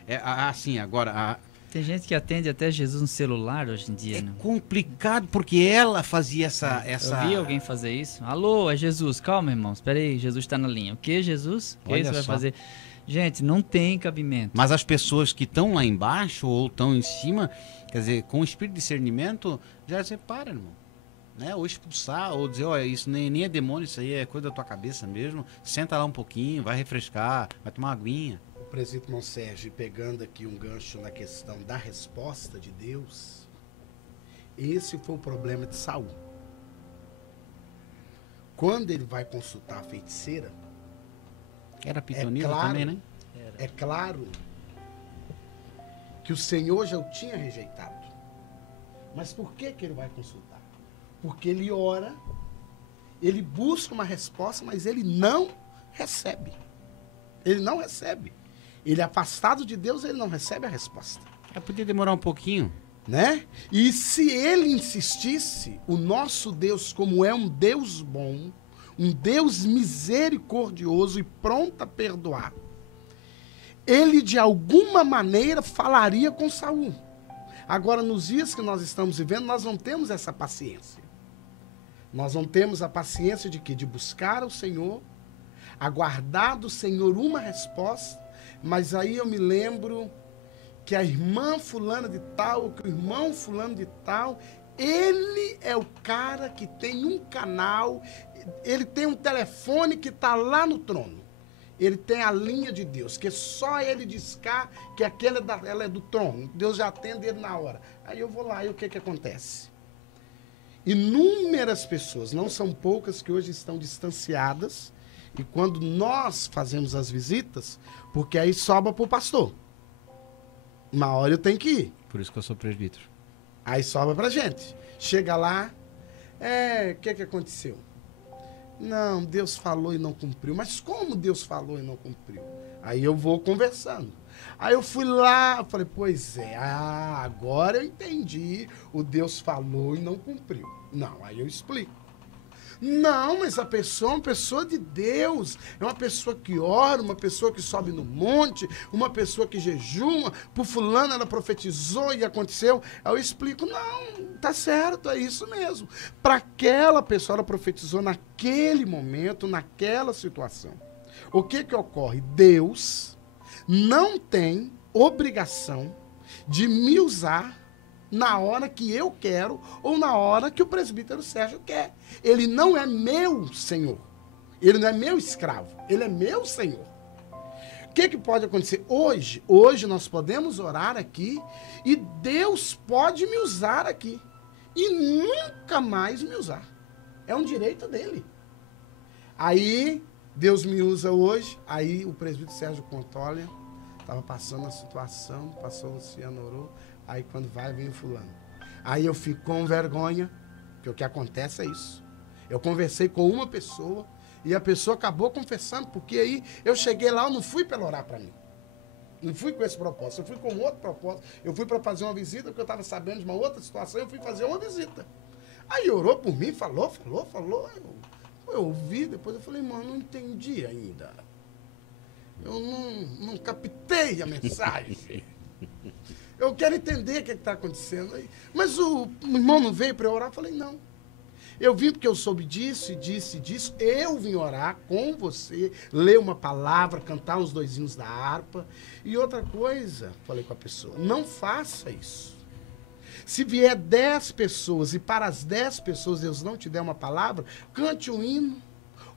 Sim, agora... Tem gente que atende até Jesus no celular hoje em dia, né? Complicado, porque ela fazia essa... Eu vi alguém fazer isso. Alô, é Jesus. Calma, irmão. Espera aí, Jesus está na linha. O que, Jesus? O que você vai fazer? Gente, não tem cabimento. Mas as pessoas que estão lá embaixo ou estão em cima, quer dizer, com o espírito de discernimento, já separa, irmão. Né? Ou expulsar, ou dizer, olha, isso nem é demônio, isso aí é coisa da tua cabeça mesmo. Senta lá um pouquinho, vai refrescar, vai tomar uma aguinha. O presbítero irmão Sérgio, pegando aqui um gancho na questão da resposta de Deus, esse foi o problema de Saul. quando ele vai consultar a feiticeira, Era pitonisa claro, também, né? é claro que o Senhor já o tinha rejeitado. Mas por que ele vai consultar? Porque ele ora, ele busca uma resposta, mas ele não recebe. Ele não recebe. Ele é afastado de Deus, ele não recebe a resposta. Podia demorar um pouquinho. Né? E se ele insistisse, o nosso Deus, como é um Deus bom, um Deus misericordioso e pronto a perdoar, ele de alguma maneira falaria com Saul. Agora, nos dias que nós estamos vivendo, nós não temos essa paciência. Nós não temos a paciência de quê? De buscar o Senhor, aguardar do Senhor uma resposta, mas aí eu me lembro que a irmã fulana de tal, que o irmão fulano de tal, ele é o cara que tem um canal, ele tem um telefone que está lá no trono. Ele tem a linha de Deus, que só ele discar que aquela ela é do trono. Deus já atende ele na hora. Aí eu vou lá e o que acontece? Inúmeras pessoas, não são poucas, que hoje estão distanciadas, e quando nós fazemos as visitas, porque aí sobra para o pastor. Uma hora eu tenho que ir. Por isso que eu sou presbítero. Aí sobra pra gente. Chega lá, o que aconteceu? Não, Deus falou e não cumpriu. Mas como Deus falou e não cumpriu? Aí eu vou conversando. Aí eu fui lá, falei, pois é, agora eu entendi. O Deus falou e não cumpriu. Não, aí eu explico. Não, mas a pessoa é uma pessoa de Deus, é uma pessoa que ora, uma pessoa que sobe no monte, uma pessoa que jejuma, por fulano ela profetizou e aconteceu. Aí eu explico, não, tá certo, é isso mesmo. Para aquela pessoa, ela profetizou naquele momento, naquela situação. O que ocorre? Deus não tem obrigação de me usar na hora que eu quero ou na hora que o presbítero Sérgio quer. Ele não é meu senhor. Ele não é meu escravo. Ele é meu senhor. O que pode acontecer? Hoje nós podemos orar aqui e Deus pode me usar aqui. E nunca mais me usar. É um direito dele. Aí, Deus me usa hoje. Aí o presbítero Sérgio conta, olha, estava passando a situação, passou o Luciano, orou. Aí quando vai, vem o fulano. Aí eu fico com vergonha, porque o que acontece é isso. Eu conversei com uma pessoa e a pessoa acabou confessando, porque aí eu cheguei lá, eu não fui para orar para mim. Não fui com esse propósito, eu fui com outro propósito. Eu fui para fazer uma visita, porque eu estava sabendo de uma outra situação, eu fui fazer uma visita. Aí orou por mim, falou. Eu ouvi, depois eu falei, mano, não entendi ainda. Eu não captei a mensagem. Eu quero entender o que está acontecendo aí. Mas o irmão não veio para eu orar? Eu falei, não. Eu vim porque eu soube disso e disso. Eu vim orar com você, ler uma palavra, cantar uns doisinhos da harpa. E outra coisa, falei com a pessoa, não faça isso. Se vier 10 pessoas e para as 10 pessoas Deus não te der uma palavra, cante um hino,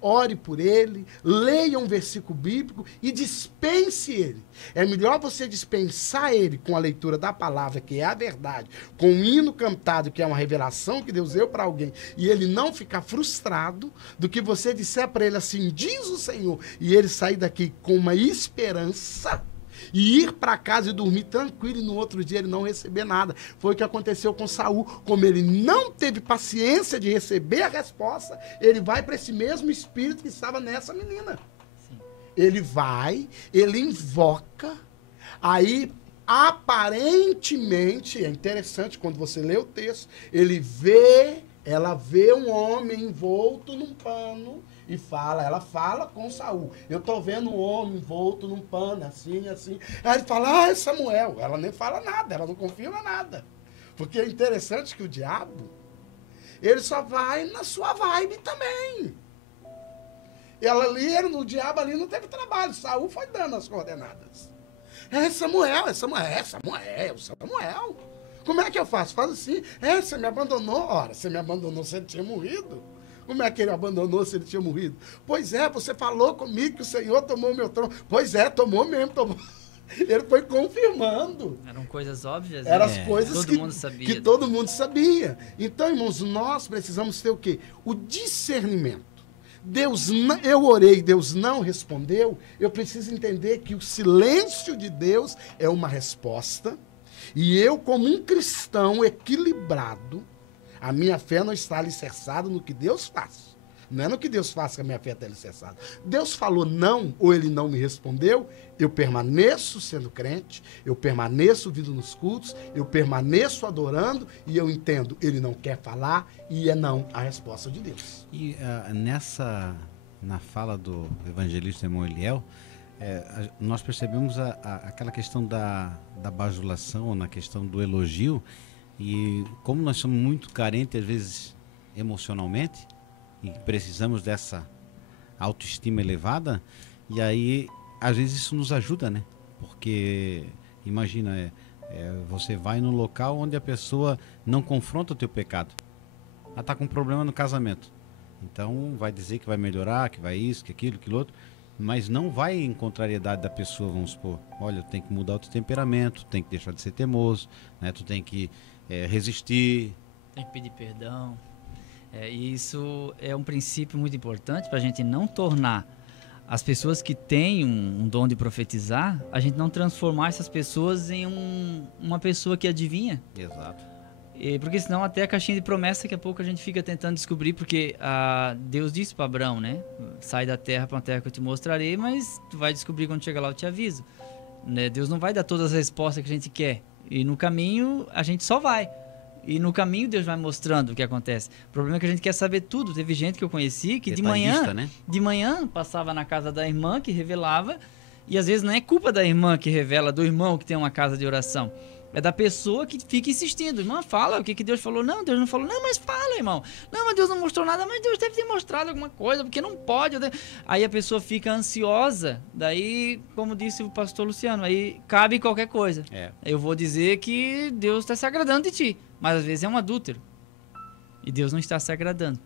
ore por ele, leia um versículo bíblico e dispense ele. É melhor você dispensar ele com a leitura da palavra, que é a verdade, com um hino cantado, que é uma revelação que Deus deu para alguém, e ele não ficar frustrado, do que você disser para ele assim, diz o Senhor, e ele sair daqui com uma esperança e ir para casa e dormir tranquilo e no outro dia ele não receber nada. Foi o que aconteceu com Saul. Como ele não teve paciência de receber a resposta, ele vai para esse mesmo espírito que estava nessa menina. Sim. Ele vai, ele invoca, aí aparentemente, é interessante quando você lê o texto, ela vê um homem envolto num pano e ela fala com Saul. Eu estou vendo um homem envolto num pano, assim. Aí ele fala, é Samuel. Ela nem fala nada, ela não confirma nada. Porque é interessante que o diabo, ele só vai na sua vibe também. O diabo ali não teve trabalho, Saul foi dando as coordenadas. É Samuel. Como é que eu faço? Faz assim, você me abandonou. Ora, você me abandonou, você tinha morrido. Como é que ele abandonou se ele tinha morrido? Pois é, você falou comigo que o Senhor tomou o meu trono. Pois é, tomou mesmo, tomou. Ele foi confirmando. Eram coisas óbvias. Eram as coisas que todo mundo sabia. Então, irmãos, nós precisamos ter o quê? O discernimento. Eu orei, Deus não respondeu, eu preciso entender que o silêncio de Deus é uma resposta, e eu, como um cristão equilibrado, a minha fé não está alicerçada no que Deus faz. Não é no que Deus faz que a minha fé está alicerçada. Deus falou não, ou ele não me respondeu, eu permaneço sendo crente, eu permaneço vindo nos cultos, eu permaneço adorando, e eu entendo, ele não quer falar, e é não a resposta de Deus. E na fala do evangelista irmão Eliel, nós percebemos aquela questão da bajulação, na questão do elogio, e como nós somos muito carentes, às vezes, emocionalmente, e precisamos dessa autoestima elevada, e aí às vezes isso nos ajuda, né? Porque imagina, você vai num local onde a pessoa não confronta o teu pecado, ela está com um problema no casamento, então vai dizer que vai melhorar, que vai isso, que aquilo, aquilo outro, mas não vai em contrariedade da pessoa. Vamos supor, olha, tem que mudar o teu temperamento, tem que deixar de ser teimoso, né? Tu tem que resistir, tem que pedir perdão. E isso é um princípio muito importante para a gente não tornar as pessoas que têm um dom de profetizar, a gente não transformar essas pessoas em uma pessoa que adivinha. Exato. Porque senão até a caixinha de promessa daqui a pouco a gente fica tentando descobrir, porque Deus disse para Abraão, né? Sai da terra para uma terra que eu te mostrarei, mas tu vai descobrir quando chegar lá eu te aviso. Né? Deus não vai dar todas as respostas que a gente quer. E no caminho a gente só vai. E no caminho Deus vai mostrando o que acontece. O problema é que a gente quer saber tudo. Teve gente que eu conheci que de manhã passava na casa da irmã que revelava, e às vezes não é culpa da irmã que revela, do irmão que tem uma casa de oração. É da pessoa que fica insistindo. Irmã, fala o que Deus falou. Não, Deus não falou. Não, mas fala, irmão. Não, mas Deus não mostrou nada. Mas Deus deve ter mostrado alguma coisa, porque não pode. Aí a pessoa fica ansiosa. Daí, como disse o pastor Luciano, aí cabe qualquer coisa. Eu vou dizer que Deus está se agradando de ti, mas às vezes é um adúltero. E Deus não está se agradando.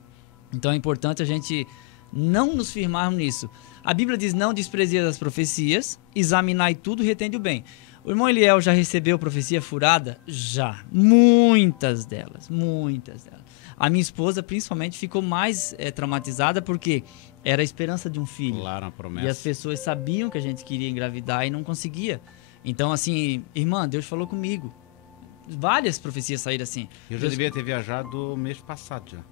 Então é importante a gente não nos firmarmos nisso. A Bíblia diz: não desprezieis as profecias, examinai tudo e retende o bem. O irmão Eliel já recebeu profecia furada? Já. Muitas delas. A minha esposa, principalmente, ficou mais traumatizada porque era a esperança de um filho. Claro, uma promessa. E as pessoas sabiam que a gente queria engravidar e não conseguia. Então, assim, irmã, Deus falou comigo. Várias profecias saíram assim. Eu já devia ter viajado mês passado já.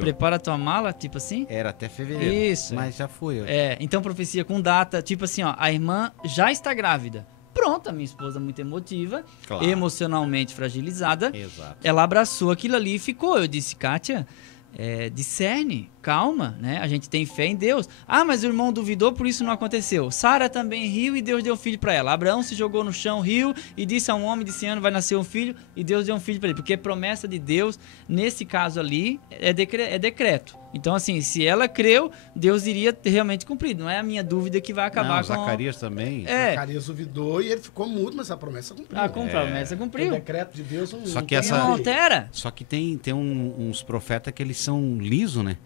Prepara tua mala, tipo assim. Era até fevereiro. Isso. Mas já foi. Então profecia com data, tipo assim, ó, a irmã já está grávida. Pronto, a minha esposa muito emotiva, claro, emocionalmente fragilizada. Exato. Ela abraçou aquilo ali e ficou. Eu disse: Kátia, discerne, calma, né? A gente tem fé em Deus. Ah, mas o irmão duvidou, por isso não aconteceu. Sara também riu e Deus deu um filho para ela. Abraão se jogou no chão, riu e disse a um homem de 100 anos: vai nascer um filho, e Deus deu um filho para ele. Porque promessa de Deus, nesse caso ali, é decreto. Então, assim, se ela creu, Deus iria ter realmente cumprido. Não é a minha dúvida que vai acabar com... Zacarias também. Zacarias duvidou e ele ficou mudo, mas a promessa cumpriu. A promessa cumpriu. O decreto de Deus não altera. Só que tem uns profetas que eles são lisos, né?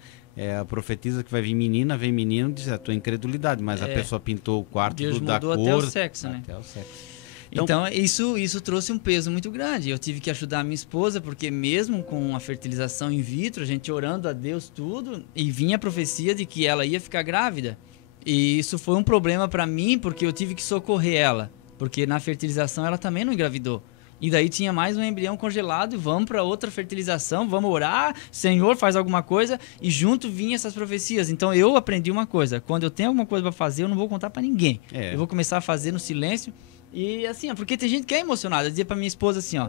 A profetisa que vai vir menina, vem menino, diz a tua incredulidade, mas a pessoa pintou o quarto Deus da mudou cor. Até o sexo, né? Até o sexo. Então isso trouxe um peso muito grande. Eu tive que ajudar a minha esposa, porque mesmo com a fertilização in vitro, a gente orando a Deus tudo, e vinha a profecia de que ela ia ficar grávida. E isso foi um problema para mim, porque eu tive que socorrer ela, porque na fertilização ela também não engravidou. E daí tinha mais um embrião congelado, e vamos para outra fertilização, vamos orar, Senhor, faz alguma coisa, e junto vinham essas profecias. Então eu aprendi uma coisa: quando eu tenho alguma coisa para fazer, eu não vou contar para ninguém. Eu vou começar a fazer no silêncio. E assim, porque tem gente que é emocionada. Eu dizia pra minha esposa assim, ó,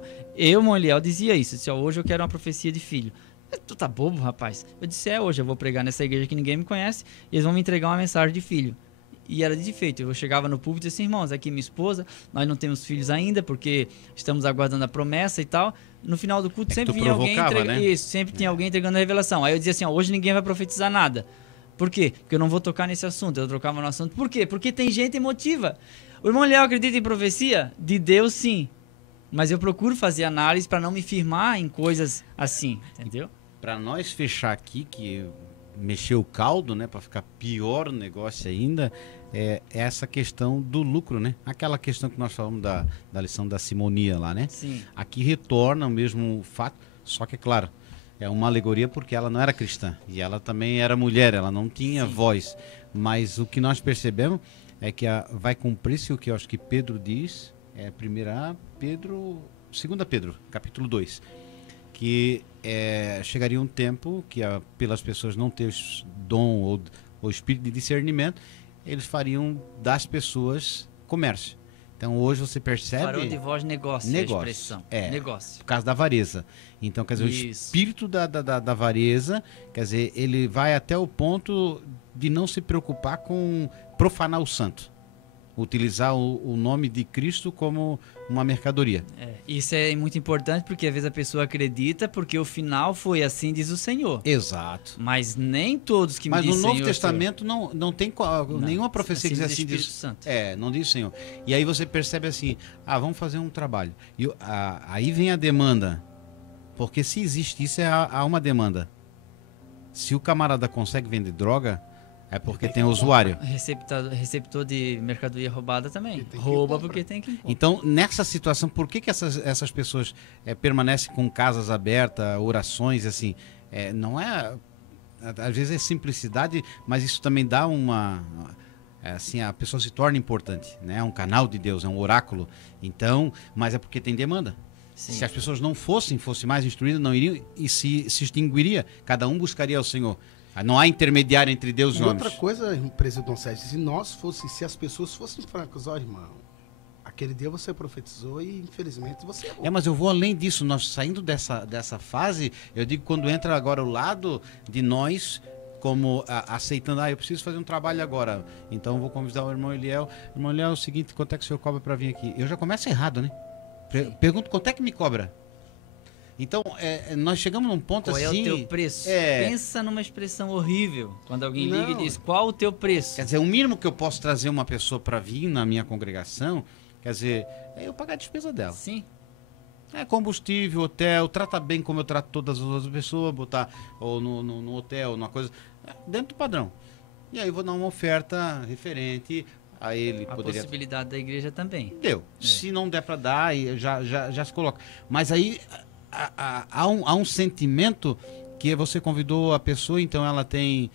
Moliel dizia isso, disse, ó, hoje eu quero uma profecia de filho. Tu tá bobo, rapaz? Eu disse: hoje eu vou pregar nessa igreja que ninguém me conhece, e eles vão me entregar uma mensagem de filho. E era de feito. Eu chegava no púlpito e disse: irmãos, aqui minha esposa, nós não temos filhos ainda, porque estamos aguardando a promessa e tal. No final do culto sempre vinha alguém entregando, né? Isso, sempre tinha alguém entregando a revelação. Aí eu dizia assim, ó, hoje ninguém vai profetizar nada. Por quê? Porque eu não vou tocar nesse assunto. Eu trocava no assunto. Por quê? Porque tem gente emotiva. O irmão Léo acredita em profecia? De Deus, sim. Mas eu procuro fazer análise para não me firmar em coisas assim, entendeu? Para nós fechar aqui, que mexer o caldo, né, para ficar pior o negócio ainda, é essa questão do lucro, né? Aquela questão que nós falamos da lição da simonia lá, né? Sim. Aqui retorna o mesmo fato, só que, claro, é uma alegoria porque ela não era cristã e ela também era mulher, ela não tinha voz. Mas o que nós percebemos é que vai cumprir-se o que eu acho que Pedro diz, 2 Pedro, capítulo 2, que chegaria um tempo que pelas pessoas não ter dom ou espírito de discernimento, eles fariam das pessoas comércio. Então hoje você percebe... Farão de vós negócio, a expressão. Negócio. Por causa da avareza. Então, quer dizer, o espírito da avareza, quer dizer, ele vai até o ponto de não se preocupar com profanar o santo. Utilizar o nome de Cristo como uma mercadoria. Isso é muito importante porque às vezes a pessoa acredita porque o final foi assim, diz o Senhor. Exato. Mas nem todos que me dizem Mas no Novo Senhor, Testamento não tem nenhuma profecia que diz assim. Espírito Santo. Não diz Senhor. E aí você percebe assim, vamos fazer um trabalho. E aí vem a demanda. Porque se existe isso, há uma demanda. Se o camarada consegue vender droga, é porque tem usuário. Receptor de mercadoria roubada também. Rouba porque tem que comprar. Então, nessa situação, por que essas pessoas permanecem com casas abertas, orações, assim? Não é... Às vezes é simplicidade, mas isso também dá assim, a pessoa se torna importante, né? É um canal de Deus, é um oráculo. Então, mas é porque tem demanda. Sim. Se as pessoas não fossem mais instruídas, não iriam e se extinguiria. Cada um buscaria o Senhor. Não há intermediário entre Deus e homens. Outra coisa, presidente Sérgio, se as pessoas fossem francas, irmão, aquele dia você profetizou e infelizmente você errou. Mas eu vou além disso, nós saindo dessa fase, eu digo quando entra agora o lado de nós, como aceitando, eu preciso fazer um trabalho agora, então eu vou convidar o irmão Eliel. Irmão Eliel, é o seguinte, quanto é que o senhor cobra para vir aqui? Eu já começo errado, né? Pergunto quanto é que me cobra? Então, nós chegamos num ponto qual assim... Qual é o teu preço? Pensa numa expressão horrível. Quando alguém liga e diz, qual o teu preço? Quer dizer, o mínimo que eu posso trazer uma pessoa para vir na minha congregação, quer dizer, é eu pagar a despesa dela. Sim. Combustível, hotel, trata bem como eu trato todas as outras pessoas, botar ou no hotel, numa coisa... Dentro do padrão. E aí eu vou dar uma oferta referente... A ele possibilidade da igreja também. Deu. Se não der para dar, já se coloca. Mas aí há um sentimento que você convidou a pessoa, então ela tem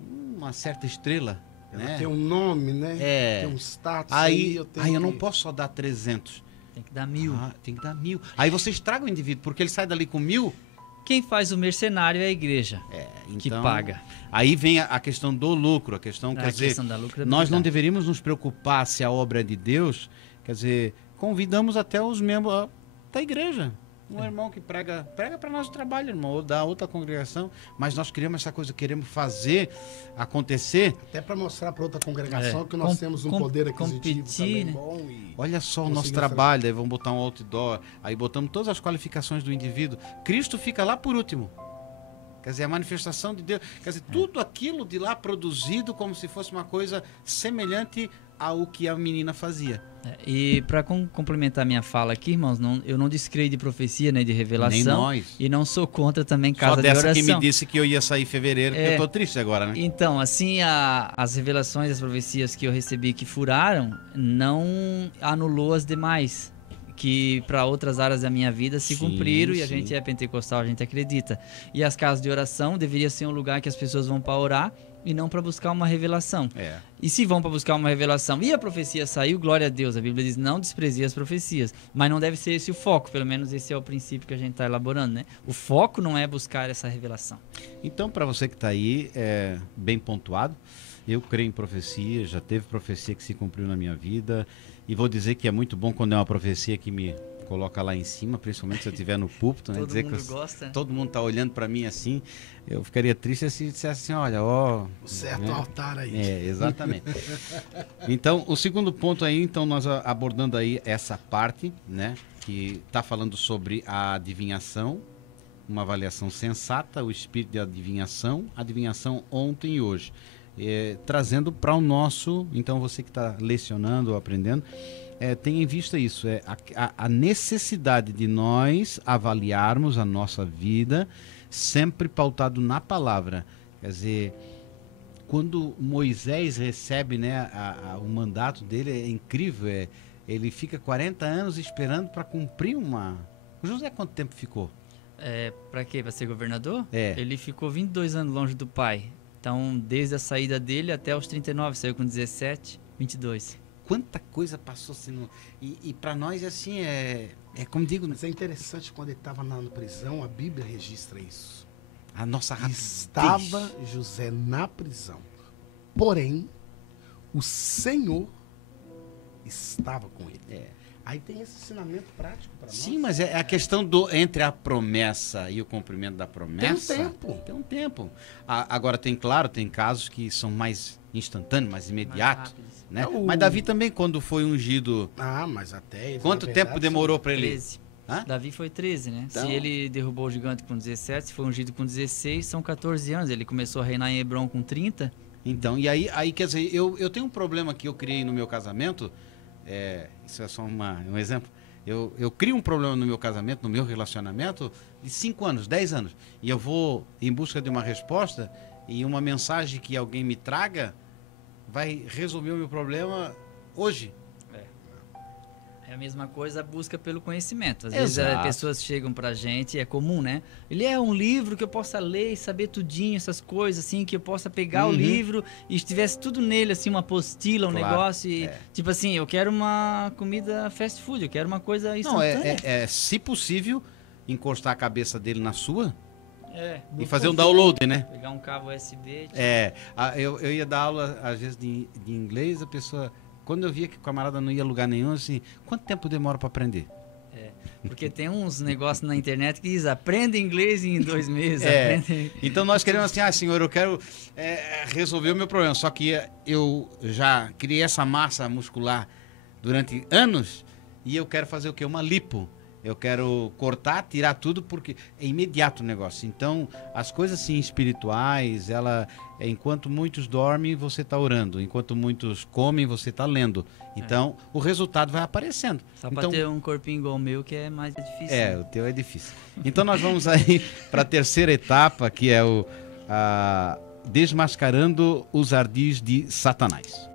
uma certa estrela. Ela né? tem um nome, né? Tem um status. Aí eu não posso só dar 300. Tem que dar 1.000. Tem que dar 1.000. Aí você estraga o indivíduo, porque ele sai dali com 1.000. Quem faz o mercenário é a igreja, então, que paga. Aí vem a questão do lucro, quer dizer, da lucro nós não deveríamos nos preocupar se a obra é de Deus, quer dizer, convidamos até os membros da igreja. Um irmão que prega para nós o trabalho, irmão, ou da outra congregação, mas nós queremos essa coisa, queremos fazer acontecer. Até para mostrar para outra congregação que nós temos um poder aquisitivo também bom. Olha só o nosso trabalho, aí vamos botar um outdoor, aí botamos todas as qualificações do indivíduo. Cristo fica lá por último. Quer dizer, a manifestação de Deus, quer dizer, tudo aquilo de lá produzido como se fosse uma coisa semelhante ao que a menina fazia. E para complementar minha fala aqui, irmãos, eu não descreio de profecia nem de revelação. Nem nós. E não sou contra também casa de oração. Só dessa que me disse que eu ia sair em fevereiro, porque eu tô triste agora, né? Então, assim, as revelações, as profecias que eu recebi que furaram, não anulou as demais, que para outras áreas da minha vida se cumpriram, e a gente é pentecostal, a gente acredita. E as casas de oração deveria ser um lugar que as pessoas vão para orar e não para buscar uma revelação. E se vão para buscar uma revelação e a profecia saiu, glória a Deus, a Bíblia diz não desprezia as profecias, mas não deve ser esse o foco, pelo menos esse é o princípio que a gente está elaborando, né? O foco não é buscar essa revelação. Então, para você que está aí, bem pontuado, eu creio em profecia, já teve profecia que se cumpriu na minha vida, e vou dizer que é muito bom quando é uma profecia que me coloca lá em cima, principalmente se eu estiver no púlpito, né? Todo mundo gosta. Todo mundo está olhando para mim assim, eu ficaria triste se dissesse assim, olha, o certo altar aí. Exatamente. Então, o segundo ponto aí, então nós abordando aí essa parte, né, que está falando sobre a adivinhação, uma avaliação sensata, o espírito de adivinhação ontem e hoje. Trazendo para o nosso, então você que está lecionando ou aprendendo, tenha em vista isso, a necessidade de nós avaliarmos a nossa vida sempre pautado na palavra. Quer dizer, quando Moisés recebe, né, o mandato dele, é incrível, ele fica 40 anos esperando para cumprir uma... O José quanto tempo ficou? Para quê? Para ser governador? É. Ele ficou 22 anos longe do pai. Então, desde a saída dele até os 39, saiu com 17, 22. Quanta coisa passou assim. E para nós, assim, é como digo, Mas é interessante, quando ele estava na prisão, a Bíblia registra isso. a nossa rapidez. Estava José na prisão. Porém, o Senhor estava com ele. É. Aí tem esse ensinamento prático para nós. Sim, mas é a questão entre a promessa e o cumprimento da promessa. Tem um tempo. Tem um tempo. Agora, tem casos que são mais instantâneos, mais imediatos. Né? É o- Mas Davi também, quando foi ungido, Ah, mas até ele, quanto na tempo verdade, demorou para ele? 13. Hã? Davi foi 13, né? Então- Se ele derrubou o gigante com 17, se foi ungido com 16, são 14 anos. Ele começou a reinar em Hebron com 30. Então, e aí quer dizer, eu tenho um problema que eu criei no meu casamento, isso é só um exemplo, eu crio um problema no meu casamento, no meu relacionamento, de 5 anos, 10 anos, e eu vou em busca de uma resposta, e uma mensagem que alguém me traga vai resolver o meu problema hoje. É a mesma coisa a busca pelo conhecimento. Às vezes Exato. pessoas chegam pra gente, é comum, né? Ele é um livro que eu possa ler e saber tudinho, essas coisas, assim, que eu possa pegar o Uhum. livro e estivesse tudo nele, assim, uma apostila, um Claro, negócio. E, tipo assim, eu quero uma comida fast food, eu quero uma coisa Não, instantânea. se possível, encostar a cabeça dele na sua No e fazer um computador, download, né? Pegar um cabo USB. Eu ia dar aula, às vezes, de inglês, a pessoa, quando eu via que o camarada não ia a lugar nenhum, assim, quanto tempo demora para aprender? Porque tem uns negócios na internet que diz, aprenda inglês em 2 meses. É. aprenda- Então nós queremos assim, senhor, eu quero resolver o meu problema, só que eu já criei essa massa muscular durante anos e eu quero fazer o quê? Uma lipo. Eu quero cortar, tirar tudo, porque é imediato o negócio. Então, as coisas assim, espirituais, enquanto muitos dormem, você está orando. Enquanto muitos comem, você está lendo. Então, o resultado vai aparecendo. Só Então, pra ter um corpinho igual o meu, que é mais difícil. né? o teu é difícil. Então, nós vamos aí para a terceira etapa, que é desmascarando os ardis de Satanás.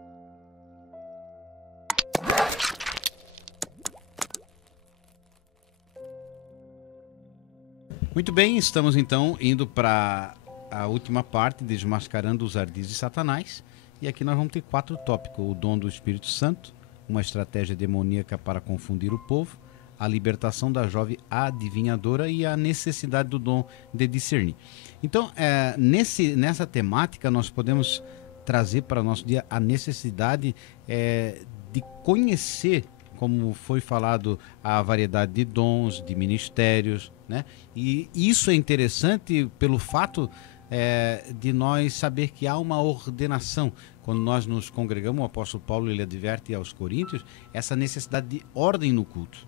Muito bem, estamos então indo para a última parte, desmascarando os ardis de Satanás. E aqui nós vamos ter 4 tópicos: o dom do Espírito Santo, uma estratégia demoníaca para confundir o povo, a libertação da jovem adivinhadora e a necessidade do dom de discernir. Então, nessa temática, nós podemos trazer para o nosso dia a necessidade de conhecer, como foi falado, a variedade de dons, de ministérios, né? E isso é interessante pelo fato de nós saber que há uma ordenação. Quando nós nos congregamos, o apóstolo Paulo ele adverte aos coríntios essa necessidade de ordem no culto.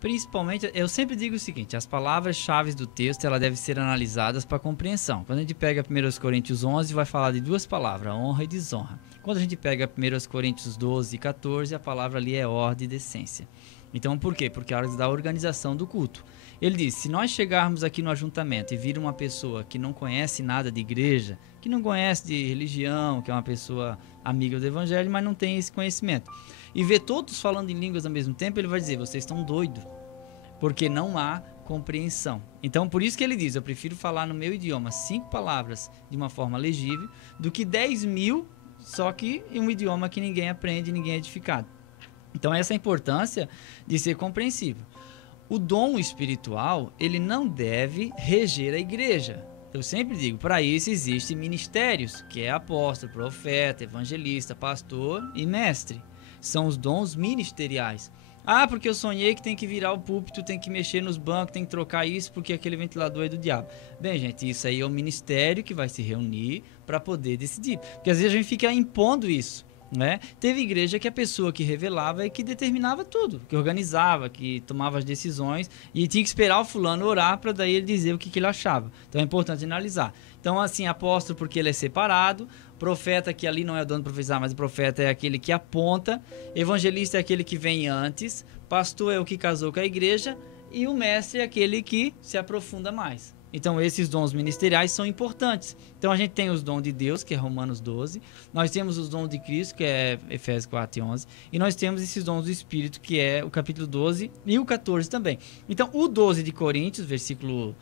Principalmente, eu sempre digo o seguinte, as palavras-chave do texto ela devem ser analisadas para compreensão. Quando a gente pega 1 Coríntios 11, vai falar de 2 palavras, honra e desonra. Quando a gente pega 1 Coríntios 12 e 14, a palavra ali é ordem e decência. Então, por quê? Porque é a hora da organização do culto. Ele diz, se nós chegarmos aqui no ajuntamento e vir uma pessoa que não conhece nada de igreja, que não conhece de religião, que é uma pessoa amiga do evangelho, mas não tem esse conhecimento, e ver todos falando em línguas ao mesmo tempo, ele vai dizer, vocês estão doidos, porque não há compreensão. Então, por isso que ele diz, eu prefiro falar no meu idioma 5 palavras de uma forma legível, do que 10.000, só que em um idioma que ninguém aprende, ninguém é edificado. Então, essa é a importância de ser compreensível. O dom espiritual, ele não deve reger a igreja. Eu sempre digo, para isso existem ministérios, que é apóstolo, profeta, evangelista, pastor e mestre. São os dons ministeriais. Ah, porque eu sonhei que tem que virar o púlpito, tem que mexer nos bancos, tem que trocar isso porque aquele ventilador é do diabo. Bem, gente, isso aí é o ministério que vai se reunir para poder decidir. Porque às vezes a gente fica impondo isso. Né? Teve igreja que a pessoa que revelava é que determinava tudo, que organizava, que tomava as decisões e tinha que esperar o fulano orar para daí ele dizer o que ele achava. Então é importante analisar. Então assim, apóstolo porque ele é separado, profeta que ali não é o dono de profetizar, mas o profeta é aquele que aponta, evangelista é aquele que vem antes, pastor é o que casou com a igreja e o mestre é aquele que se aprofunda mais. Então, esses dons ministeriais são importantes. Então, a gente tem os dons de Deus, que é Romanos 12. Nós temos os dons de Cristo, que é Efésios 4 e 11. E nós temos esses dons do Espírito, que é o capítulo 12 e o 14 também. Então, o 12 de Coríntios, versículo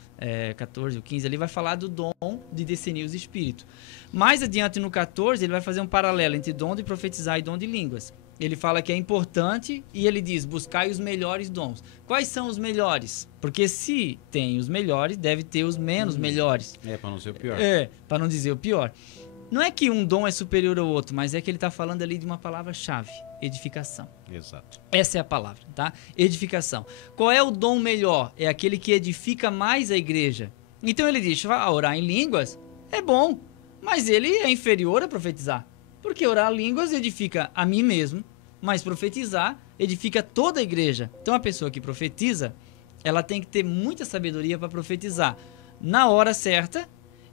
14 ou 15, ali vai falar do dom de discernir os espíritos. Mais adiante, no 14, ele vai fazer um paralelo entre dom de profetizar e dom de línguas. Ele fala que é importante e ele diz, buscai os melhores dons. Quais são os melhores? Porque se tem os melhores, deve ter os menos melhores. Para não ser o pior. Para não dizer o pior. Não é que um dom é superior ao outro, mas é que ele está falando ali de uma palavra-chave, edificação. Exato. Essa é a palavra, tá? Edificação. Qual é o dom melhor? É aquele que edifica mais a igreja. Então ele diz, orar em línguas é bom, mas ele é inferior a profetizar. Porque orar em línguas edifica a mim mesmo, mas profetizar edifica toda a igreja. Então a pessoa que profetiza, ela tem que ter muita sabedoria para profetizar na hora certa.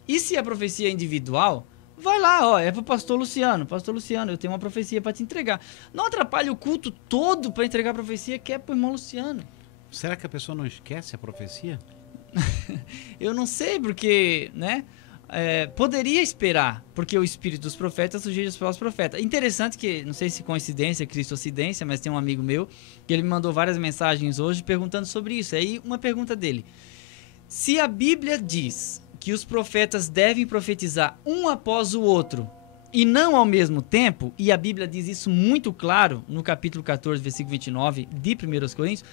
E se a profecia é individual, vai lá, é para o pastor Luciano. Pastor Luciano, eu tenho uma profecia para te entregar. Não atrapalhe o culto todo para entregar a profecia que é para o irmão Luciano. Será que a pessoa não esquece a profecia? Eu não sei, porque, né? Poderia esperar, porque o espírito dos profetas surgiu aos profetas. Interessante que, não sei se coincidência, cristocidência, mas tem um amigo meu que ele me mandou várias mensagens hoje perguntando sobre isso. Aí uma pergunta dele: se a Bíblia diz que os profetas devem profetizar um após o outro e não ao mesmo tempo, e a Bíblia diz isso muito claro no capítulo 14, versículo 29 de 1 Coríntios,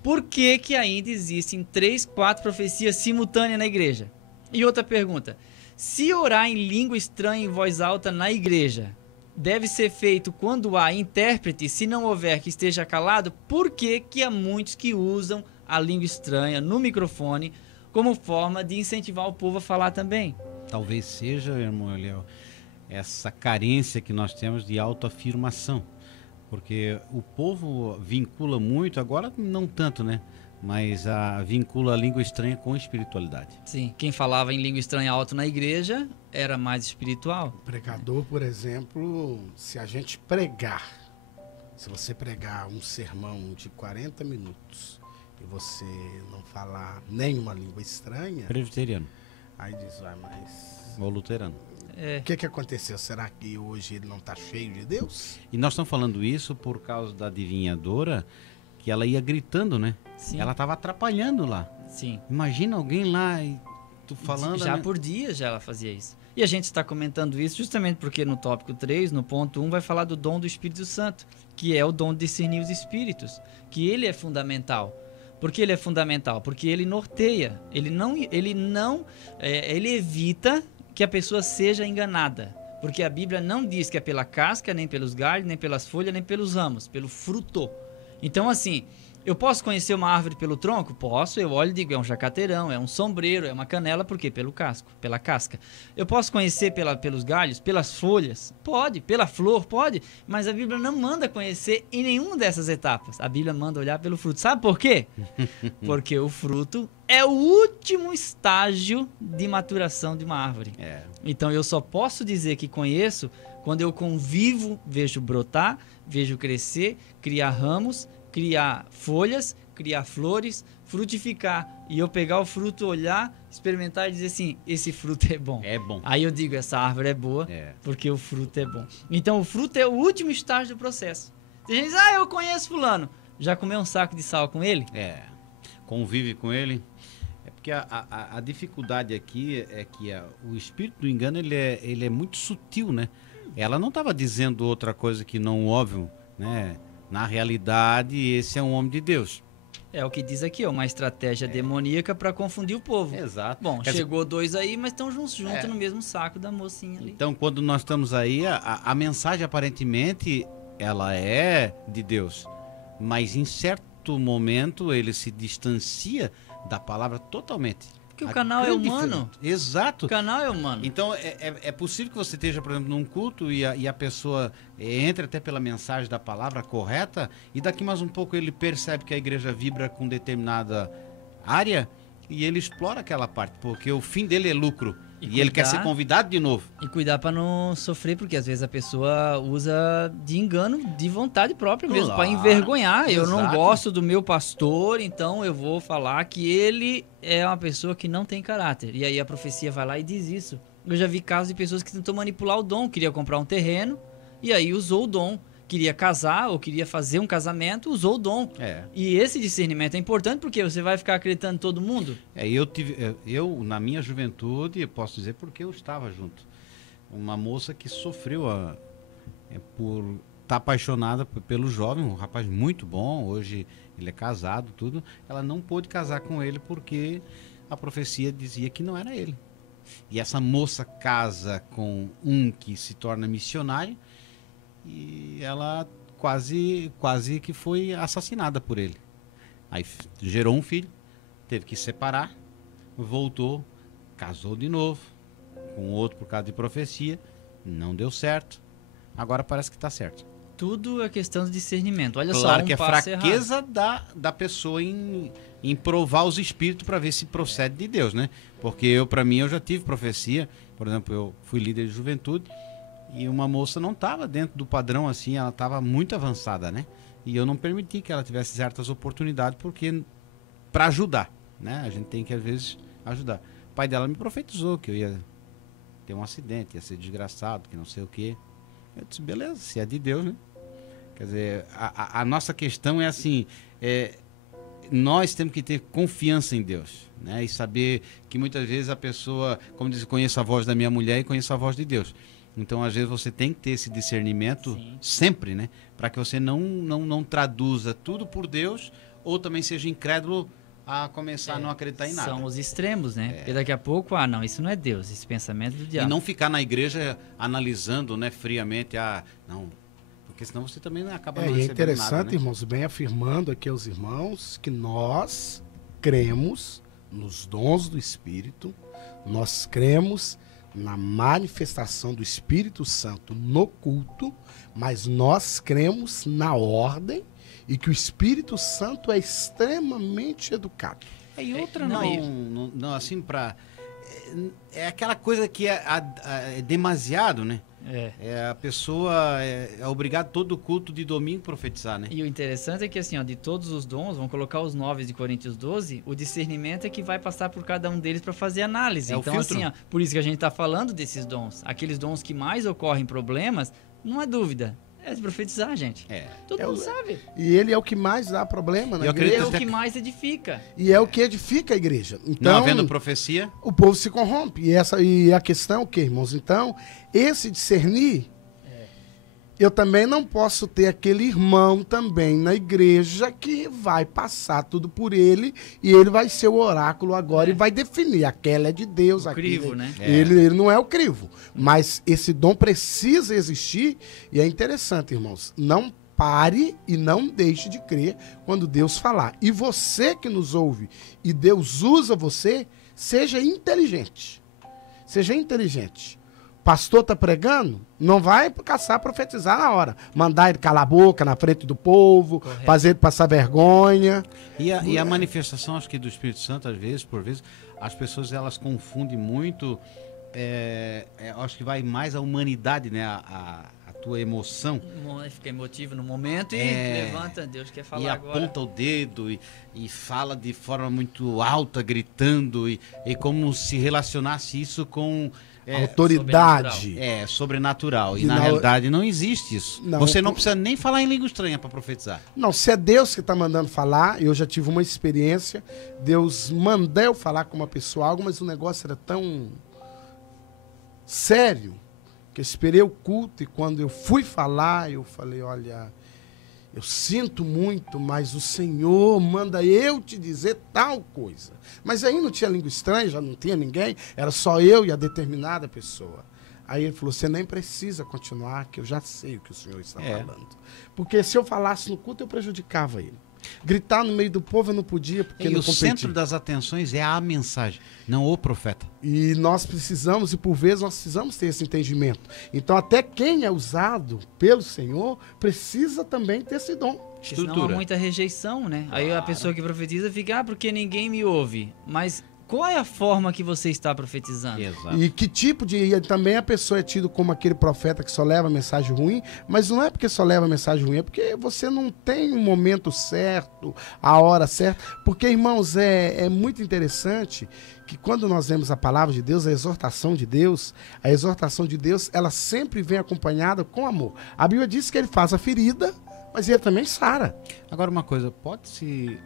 por que que ainda existem 3, 4 profecias simultâneas na igreja? E outra pergunta: se orar em língua estranha em voz alta na igreja deve ser feito quando há intérprete, se não houver que esteja calado, por que que há muitos que usam a língua estranha no microfone como forma de incentivar o povo a falar também? Talvez seja, irmão Eliel, essa carência que nós temos de autoafirmação. Porque o povo vincula muito, agora não tanto, né? Mas vincula a língua estranha com espiritualidade. Sim, quem falava em língua estranha alto na igreja era mais espiritual. O pregador, por exemplo, se a gente pregar, se você pregar um sermão de 40 minutos e você não falar nenhuma língua estranha... Presbiteriano. Aí diz, mas... Ou luterano. O que aconteceu? Será que hoje ele não está cheio de Deus? E nós estamos falando isso por causa da adivinhadora, que ela ia gritando, né? Sim. Ela estava atrapalhando lá. Sim. Imagina alguém lá e tu falando... Já por dias já ela fazia isso. E a gente está comentando isso justamente porque no tópico 3, no ponto 1, vai falar do dom do Espírito Santo, que é o dom de discernir os espíritos, que ele é fundamental. Por que ele é fundamental? Porque ele norteia, ele evita que a pessoa seja enganada. Porque a Bíblia não diz que é pela casca, nem pelos galhos, nem pelas folhas, nem pelos ramos, pelo fruto. Então, assim, eu posso conhecer uma árvore pelo tronco? Posso, eu olho e digo, é um jacateirão, é um sombreiro, é uma canela, por quê? Pelo casco, pela casca. Eu posso conhecer pelos galhos, pelas folhas? Pode, pela flor? Pode, mas a Bíblia não manda conhecer em nenhuma dessas etapas. A Bíblia manda olhar pelo fruto. Sabe por quê? Porque o fruto é o último estágio de maturação de uma árvore. Então eu só posso dizer que conheço quando eu convivo, vejo brotar, vejo crescer, criar ramos, criar folhas, criar flores, frutificar. E eu pegar o fruto, olhar, experimentar e dizer assim, esse fruto é bom. É bom. Aí eu digo, essa árvore é boa, porque o fruto é bom. Então o fruto é o último estágio do processo. Tem gente que diz, eu conheço fulano. Já comeu um saco de sal com ele? Convive com ele. É porque a dificuldade aqui é que o espírito do engano ele é muito sutil, né? Ela não estava dizendo outra coisa que não o óbvio, né? Na realidade, esse é um homem de Deus. É o que diz aqui, uma estratégia demoníaca para confundir o povo. Exato. Bom, chegou dois aí, mas estão juntos no mesmo saco da mocinha ali. Então, quando nós estamos aí, a mensagem aparentemente ela é de Deus, mas em certo momento ele se distancia da palavra totalmente. Porque o canal é humano. Exato. O canal é humano. Então, é possível que você esteja, por exemplo, num culto e a pessoa entre até pela mensagem da palavra correta e daqui mais um pouco ele percebe que a igreja vibra com determinada área e ele explora aquela parte, porque o fim dele é lucro. E ele quer ser convidado de novo. E cuidar para não sofrer, porque às vezes a pessoa usa de engano, de vontade própria mesmo, para envergonhar. Eu não gosto do meu pastor, então eu vou falar que ele é uma pessoa que não tem caráter. E aí a profecia vai lá e diz isso. Eu já vi casos de pessoas que tentou manipular o dom, queria comprar um terreno e aí usou o dom. Queria casar ou queria fazer um casamento, usou o dom. E esse discernimento é importante porque você vai ficar acreditando em todo mundo. Eu na minha juventude, eu posso dizer porque eu estava junto. Uma moça que sofreu por estar apaixonada pelo jovem, um rapaz muito bom, hoje ele é casado, tudo. Ela não pôde casar com ele porque a profecia dizia que não era ele. E essa moça casa com um que se torna missionário, e ela quase que foi assassinada por ele. Aí gerou um filho, teve que separar, voltou, casou de novo, com outro por causa de profecia, não deu certo. Agora parece que está certo. Tudo é questão de discernimento. Olha claro só, que é fraqueza da pessoa em provar os espíritos para ver se procede de Deus, né? Porque eu já tive profecia. Por exemplo, eu fui líder de juventude e uma moça não estava dentro do padrão assim, ela estava muito avançada, né? E eu não permiti que ela tivesse certas oportunidades porque para ajudar, né? A gente tem que às vezes ajudar. O pai dela me profetizou que eu ia ter um acidente, ia ser desgraçado, que não sei o quê. Eu disse, beleza, se é de Deus, né? Quer dizer, a nossa questão é assim, nós temos que ter confiança em Deus, né? E saber que muitas vezes a pessoa, como diz, conheço a voz da minha mulher e conheço a voz de Deus. Então, às vezes, você tem que ter esse discernimento sempre, né? Para que você não traduza tudo por Deus ou também seja incrédulo a começar a não acreditar em nada. São os extremos, né? Porque daqui a pouco, não, isso não é Deus, esse pensamento do diabo. E não ficar na igreja analisando, né, friamente, não, porque senão você também acaba não recebendo nada. É interessante, né? Irmãos, bem afirmando aqui aos irmãos que nós cremos nos dons do Espírito, nós cremos na manifestação do Espírito Santo no culto, mas nós cremos na ordem e que o Espírito Santo é extremamente educado. E outra não assim, é aquela coisa que é demasiado, né? A pessoa é obrigada todo culto de domingo profetizar, né? E o interessante é que assim, de todos os dons, vamos colocar os 9 de Coríntios 12, o discernimento é que vai passar por cada um deles para fazer análise. Então assim, por isso que a gente está falando desses dons. Aqueles dons que mais ocorrem problemas, não há dúvida. É de profetizar, gente. Todo mundo sabe. E ele é o que mais dá problema na igreja. É o que mais edifica. E é o que edifica a igreja. Então, não havendo profecia, o povo se corrompe. E a questão é o quê, irmãos? Então, esse discernir, eu também não posso ter aquele irmão também na igreja que vai passar tudo por ele e ele vai ser o oráculo agora e vai definir. Aquela é de Deus. O crivo, né? Ele não é o crivo. Mas esse dom precisa existir e é interessante, irmãos. Não pare e não deixe de crer quando Deus falar. E você que nos ouve e Deus usa você, seja inteligente. Seja inteligente. Pastor está pregando, não vai caçar profetizar na hora. Mandar ele calar a boca na frente do povo, fazer ele passar vergonha. E a manifestação, acho que do Espírito Santo, às vezes, por vezes, as pessoas elas confundem muito, acho que vai mais a humanidade, né? A tua emoção. Fica emotivo no momento e levanta, Deus quer falar agora. E aponta o dedo e fala de forma muito alta, gritando, e como se relacionasse isso com... autoridade. Sobrenatural. E na realidade não existe isso. Você não precisa nem falar em língua estranha para profetizar. Não, se é Deus que está mandando falar, eu já tive uma experiência, Deus mandou eu falar com uma pessoa algo, mas o negócio era tão sério, que eu esperei o culto e quando eu fui falar, eu falei, olha, eu sinto muito, mas o Senhor manda eu te dizer tal coisa. Mas aí não tinha língua estranha, já não tinha ninguém, era só eu e a determinada pessoa. Aí ele falou, você nem precisa continuar, que eu já sei o que o Senhor está falando. Porque se eu falasse no culto, eu prejudicava ele. Gritar no meio do povo eu não podia, porque não competia. O centro das atenções é a mensagem, não o profeta. E nós precisamos, e por vezes nós precisamos ter esse entendimento. Então até quem é usado pelo Senhor precisa também ter esse dom. Senão há muita rejeição, né? Claro. Aí a pessoa que profetiza fica, porque ninguém me ouve. Mas qual é a forma que você está profetizando? Exato. E que tipo de... E também a pessoa é tido como aquele profeta que só leva mensagem ruim, mas não é porque só leva mensagem ruim, é porque você não tem um momento certo, a hora certa. Porque, irmãos, é muito interessante que quando nós vemos a palavra de Deus, a exortação de Deus, ela sempre vem acompanhada com amor. A Bíblia diz que ele faz a ferida, mas ele também sara. Agora uma coisa, pode-se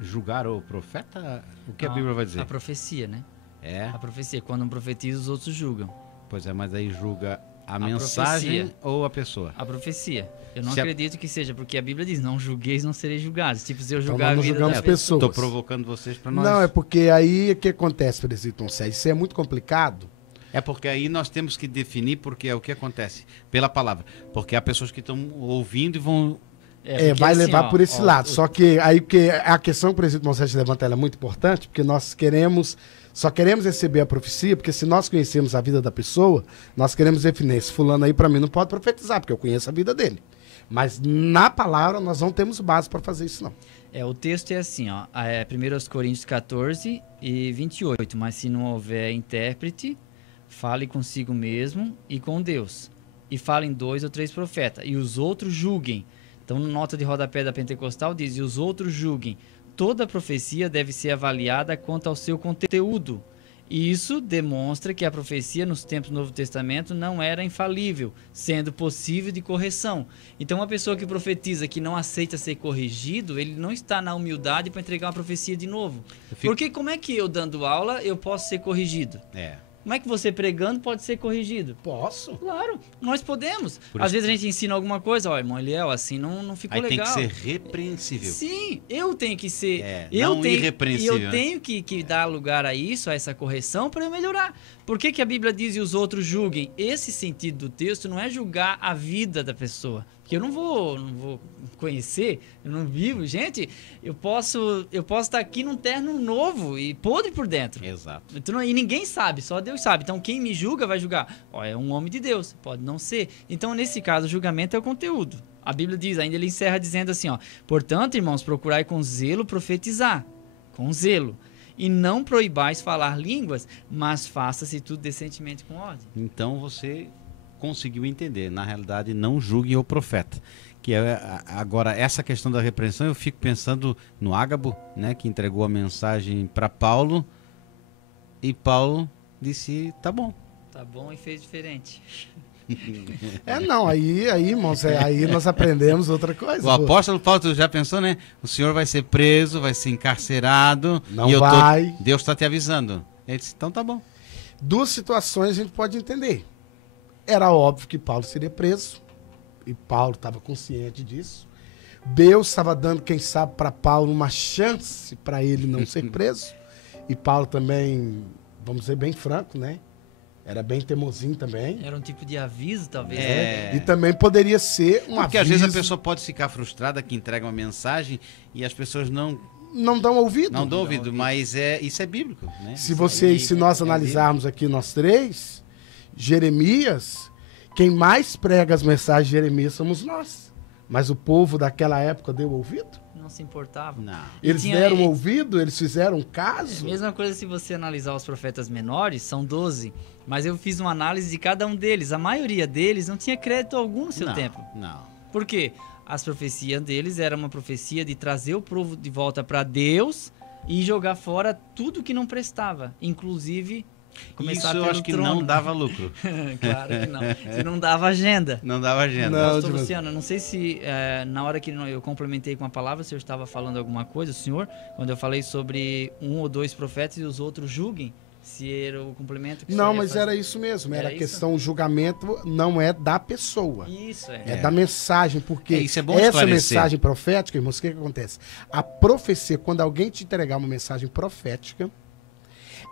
julgar o profeta? O que a Bíblia vai dizer? A profecia, né? É, A profecia. Quando um profetiza, os outros julgam. pois é, mas aí julga a mensagem profecia. ou a pessoa? A profecia. Eu não Se a- acredito que seja, porque a Bíblia diz, não julgueis, não sereis julgados. Tipo, se eu Então julgar nós a não vida julgamos da pessoas. Estou provocando vocês para nós. Não, é porque aí o que acontece, Presbítero Sérgio? Isso é muito complicado. É porque aí nós temos que definir porque é o que acontece pela palavra. Porque há pessoas que estão ouvindo e vão... porque vai assim, levar ó, por esse ó, lado. Só que aí que a questão que o presidente Monsanto levanta ela é muito importante, porque nós só queremos receber a profecia, porque se nós conhecemos a vida da pessoa, nós queremos definir, esse fulano aí para mim não pode profetizar, porque eu conheço a vida dele. Mas na palavra nós não temos base para fazer isso não. O texto é assim, ó, 1 Coríntios 14 e 28, mas se não houver intérprete, fale consigo mesmo e com Deus, e falem 2 ou 3 profetas, e os outros julguem. Então, na nota de rodapé da Pentecostal diz, e os outros julguem. Toda profecia deve ser avaliada quanto ao seu conteúdo. E isso demonstra que a profecia nos tempos do Novo Testamento não era infalível, sendo possível de correção. Então, uma pessoa que profetiza que não aceita ser corrigido, ele não está na humildade para entregar uma profecia de novo. Porque como é que eu, dando aula, eu posso ser corrigido? Como é que você pregando pode ser corrigido? Posso? Claro, nós podemos. Por Às isso- vezes a gente ensina alguma coisa, ó, irmão Eliel, assim não ficou Aí legal. tem que ser repreensível. Sim, eu tenho que ser. Não tenho, irrepreensível, e eu né? tenho que dar lugar a isso, a essa correção, para eu melhorar. Por que, que a Bíblia diz e os outros julguem? Esse sentido do texto não é julgar a vida da pessoa. Porque eu não vou conhecer, eu não vivo. Gente, eu posso estar aqui num terno novo e podre por dentro. Exato. Então, e ninguém sabe, só Deus sabe. Então, quem me julga vai julgar. Ó, é um homem de Deus, pode não ser. Então, nesse caso, o julgamento é o conteúdo. A Bíblia diz, ainda ele encerra dizendo assim, ó, portanto, irmãos, procurai com zelo profetizar, com zelo, e não proibais falar línguas, mas faça-se tudo decentemente com ordem. Então você conseguiu entender. Na realidade, não julguem o profeta. Que agora, essa questão da repreensão, eu fico pensando no Ágabo, né, que entregou a mensagem para Paulo, e Paulo disse, tá bom. Tá bom e fez diferente. Não, aí irmãos, aí nós aprendemos outra coisa. O apóstolo Paulo, tu já pensou, né? O senhor vai ser preso, vai ser encarcerado. Não e vai. Deus está te avisando. Ele disse, então tá bom. 2 situações a gente pode entender. Era óbvio que Paulo seria preso, e Paulo estava consciente disso. Deus estava dando, quem sabe, para Paulo uma chance para ele não ser preso. E Paulo também, vamos ser bem franco, né? Era bem teimosinho também. Era um tipo de aviso, talvez. E também poderia ser um Porque aviso. às vezes a pessoa pode ficar frustrada que entrega uma mensagem e as pessoas não dão ouvido. dão ouvido, mas isso é bíblico, né? Se nós analisarmos aqui nós 3, Jeremias, quem mais prega as mensagens de Jeremias somos nós. Mas o povo daquela época deu ouvido? Não se importava. Não. Eles deram ouvido? Eles fizeram caso? Mesma coisa se você analisar os profetas menores, são 12. Mas eu fiz uma análise de cada um deles. A maioria deles não tinha crédito algum no seu tempo. Não. Por quê? As profecias deles era uma profecia de trazer o povo de volta para Deus e jogar fora tudo que não prestava. Inclusive, começar Isso eu pelo acho que trono. não dava lucro. Claro que não. Se não dava agenda. Não dava agenda. Não. Pastor Luciano, não sei se na hora que eu complementei com a palavra, o senhor estava falando alguma coisa, o senhor, quando eu falei sobre 1 ou 2 profetas e os outros julguem, se era o complemento que o senhor Não, ia mas fazer. era isso mesmo. Era Era a questão, o julgamento não é da pessoa. Isso, É da mensagem, porque Isso é bom essa esclarecer. mensagem profética, irmãos, o que acontece? A profecia, quando alguém te entregar uma mensagem profética,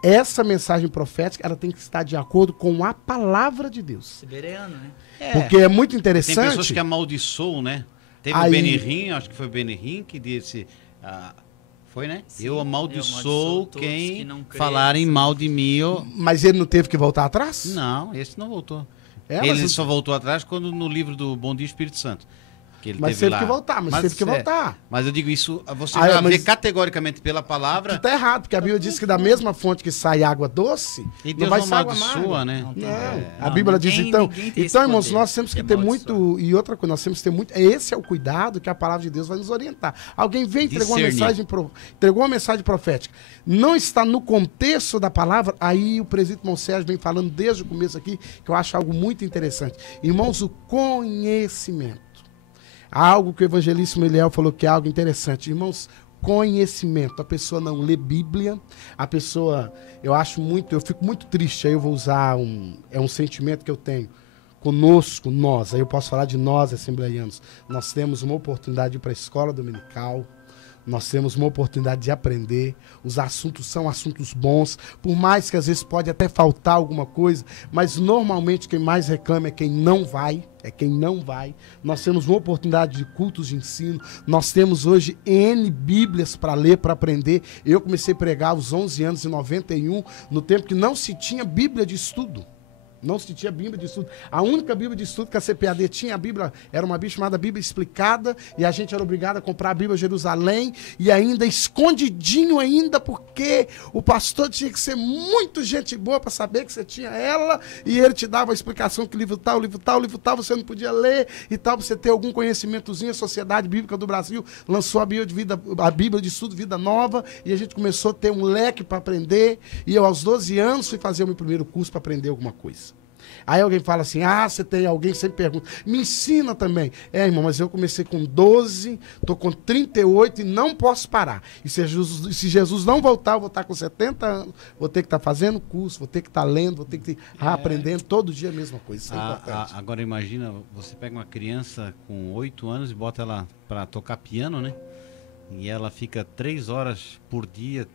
essa mensagem profética, ela tem que estar de acordo com a palavra de Deus. Siberiano, né? Porque é muito Tem interessante. pessoas que amaldiçoam, né? Teve Aí- o Benihim, acho que foi o Benihim que disse... foi, né? Sim, eu eu amaldiçoo amaldiçoo todos que quem não creem. falarem mal de mim. Mas ele não teve que voltar atrás? Não, esse não voltou. É, mas Ele o- só voltou atrás quando no livro do Bom Dia Espírito Santo. que ele Mas teve teve lá. que voltar, mas teve que voltar. Mas eu digo isso, você Ah, já vê mas- categoricamente pela palavra. Que tá errado, porque a Bíblia diz que da mesma fonte que sai água doce, E não Deus vai não sair água amaldiçoa, amarga. né? Não tem. Não, a Não, Bíblia diz ninguém- então. ninguém tem esse Então, irmãos, poder nós temos que de ter amaldiçoar. muito. E outra coisa, nós temos que ter muito. Esse é o cuidado que a palavra de Deus vai nos orientar. Alguém vem e entregou uma Discernir. entregou uma mensagem profética. Não está no contexto da palavra, aí o presbítero irmão Sérgio vem falando desde o começo aqui, que eu acho algo muito interessante. Irmãos, o conhecimento. Algo que o evangelista Eliel falou que é algo interessante. Irmãos, conhecimento. A pessoa não lê Bíblia, a pessoa, eu fico muito triste, aí eu vou usar é um sentimento que eu tenho conosco, nós, aí eu posso falar de nós, assembleianos. Nós temos uma oportunidade de ir para a escola dominical, nós temos uma oportunidade de aprender, os assuntos são assuntos bons, por mais que às vezes pode até faltar alguma coisa, mas normalmente quem mais reclama é quem não vai, Nós temos uma oportunidade de cultos de ensino, nós temos hoje N Bíblias para ler, para aprender. Eu comecei a pregar aos 11 anos, em 91, no tempo que não se tinha Bíblia de estudo. Não se tinha Bíblia de estudo. A única Bíblia de estudo que a CPAD tinha, a Bíblia, era uma Bíblia chamada Bíblia Explicada, e a gente era obrigado a comprar a Bíblia Jerusalém, e ainda escondidinho ainda, porque o pastor tinha que ser muito gente boa para saber que você tinha ela, e ele te dava a explicação que livro tal, você não podia ler, e tal, você ter algum conhecimentozinho. A Sociedade Bíblica do Brasil lançou a Bíblia de Estudo Vida Nova, e a gente começou a ter um leque para aprender, e eu aos 12 anos fui fazer o meu primeiro curso para aprender alguma coisa. Aí alguém fala assim, você tem alguém, sempre pergunta, me ensina também. Irmão, mas eu comecei com 12, tô com 38 e não posso parar. E se Jesus não voltar, eu vou estar com 70 anos, vou ter que estar fazendo curso, vou ter que estar lendo, vou ter que estar aprendendo, todo dia a mesma coisa. Isso é importante. Agora imagina, você pega uma criança com 8 anos e bota ela para tocar piano, né? E ela fica 3 horas por dia,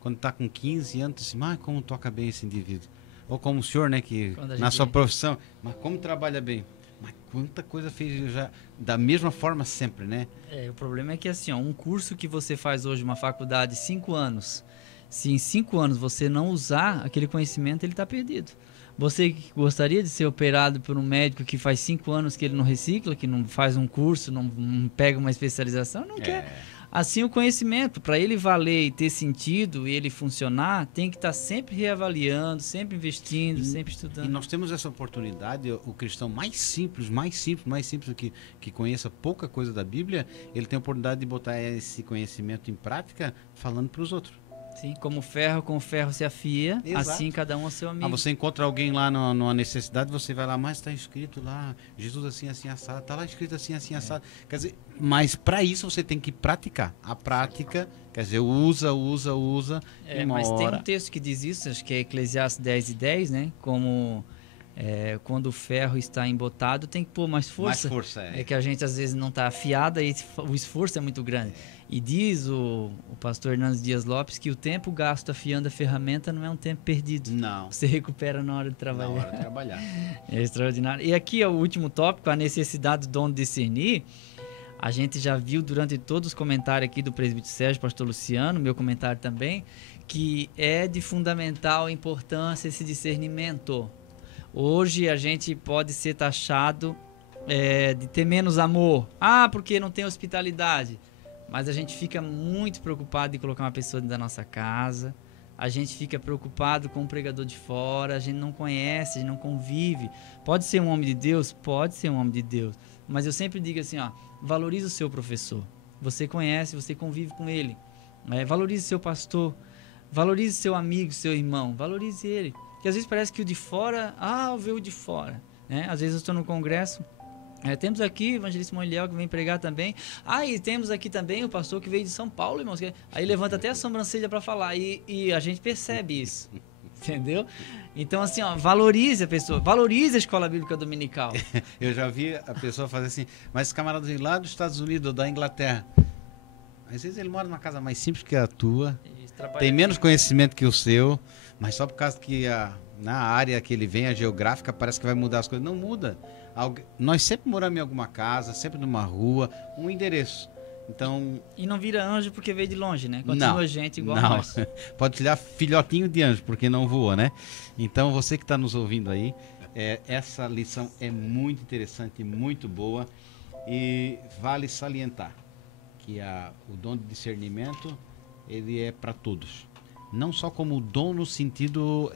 quando está com 15 anos, assim, como toca bem esse indivíduo. Ou como o senhor, né, que na sua profissão, mas como trabalha bem. Mas quanta coisa fez já, da mesma forma sempre, né? O problema é que assim, um curso que você faz hoje, uma faculdade, 5 anos, se em 5 anos você não usar aquele conhecimento, ele está perdido. Você gostaria de ser operado por um médico que faz 5 anos que ele não recicla, que não faz um curso, não pega uma especialização? Não quer. Assim, o conhecimento, para ele valer e ter sentido e ele funcionar, tem que estar sempre reavaliando, sempre investindo, sempre estudando. E nós temos essa oportunidade, o cristão mais simples, que conheça pouca coisa da Bíblia, ele tem a oportunidade de botar esse conhecimento em prática falando para os outros. Sim, como ferro com ferro se afia, Exato. assim cada um é seu amigo. Você encontra alguém lá numa necessidade, você vai lá, mas está escrito lá, Jesus assim, assim, assado, está lá escrito assim, assim, assado. Quer dizer, mas para isso você tem que praticar. A prática, quer dizer, usa, e uma mas hora... tem um texto que diz isso, acho que é Eclesiastes 10:10, né? Como quando o ferro está embotado, tem que pôr mais força. Mais força, É que a gente às vezes não está afiada e o esforço é muito grande. E diz o pastor Hernandes Dias Lopes que o tempo gasto afiando a ferramenta não é um tempo perdido. Não. Você recupera na hora de trabalhar. Na hora de trabalhar. É extraordinário. E aqui é o último tópico, a necessidade do dom de discernir. A gente já viu durante todos os comentários aqui do presbítero Sérgio, pastor Luciano, meu comentário também, que é de fundamental importância esse discernimento. Hoje a gente pode ser taxado de ter menos amor. Porque não tem hospitalidade. Mas a gente fica muito preocupado em colocar uma pessoa dentro da nossa casa. A gente fica preocupado com um pregador de fora. A gente não conhece, a gente não convive. Pode ser um homem de Deus? Pode ser um homem de Deus. Mas eu sempre digo assim, valorize o seu professor. Você conhece, você convive com ele. Valorize o seu pastor. Valorize seu amigo, seu irmão. Valorize ele. Porque às vezes parece que o de fora, eu vejo o de fora. Às vezes eu estou no congresso, temos aqui o evangelista Moiliel que vem pregar também. E temos aqui também o pastor que veio de São Paulo, irmãos. Aí levanta até a sobrancelha para falar. E a gente percebe isso. Entendeu? Então, assim, valorize a pessoa. Valorize a escola bíblica dominical. Eu já vi a pessoa fazer assim, mas esse camarada vem lá dos Estados Unidos ou da Inglaterra. Às vezes ele mora numa casa mais simples que a tua, tem menos conhecimento que o seu, mas só por causa que na área que ele vem, a geográfica, parece que vai mudar as coisas. Não muda. Nós sempre moramos em alguma casa, sempre numa rua, um endereço. Então... E não vira anjo porque veio de longe, né? Continua gente igual a nós. Pode tirar filhotinho de anjo, porque não voa, né? Então, você que está nos ouvindo aí, essa lição é muito interessante, muito boa. E vale salientar que o dom de discernimento, ele é para todos. Não só como dom no sentido,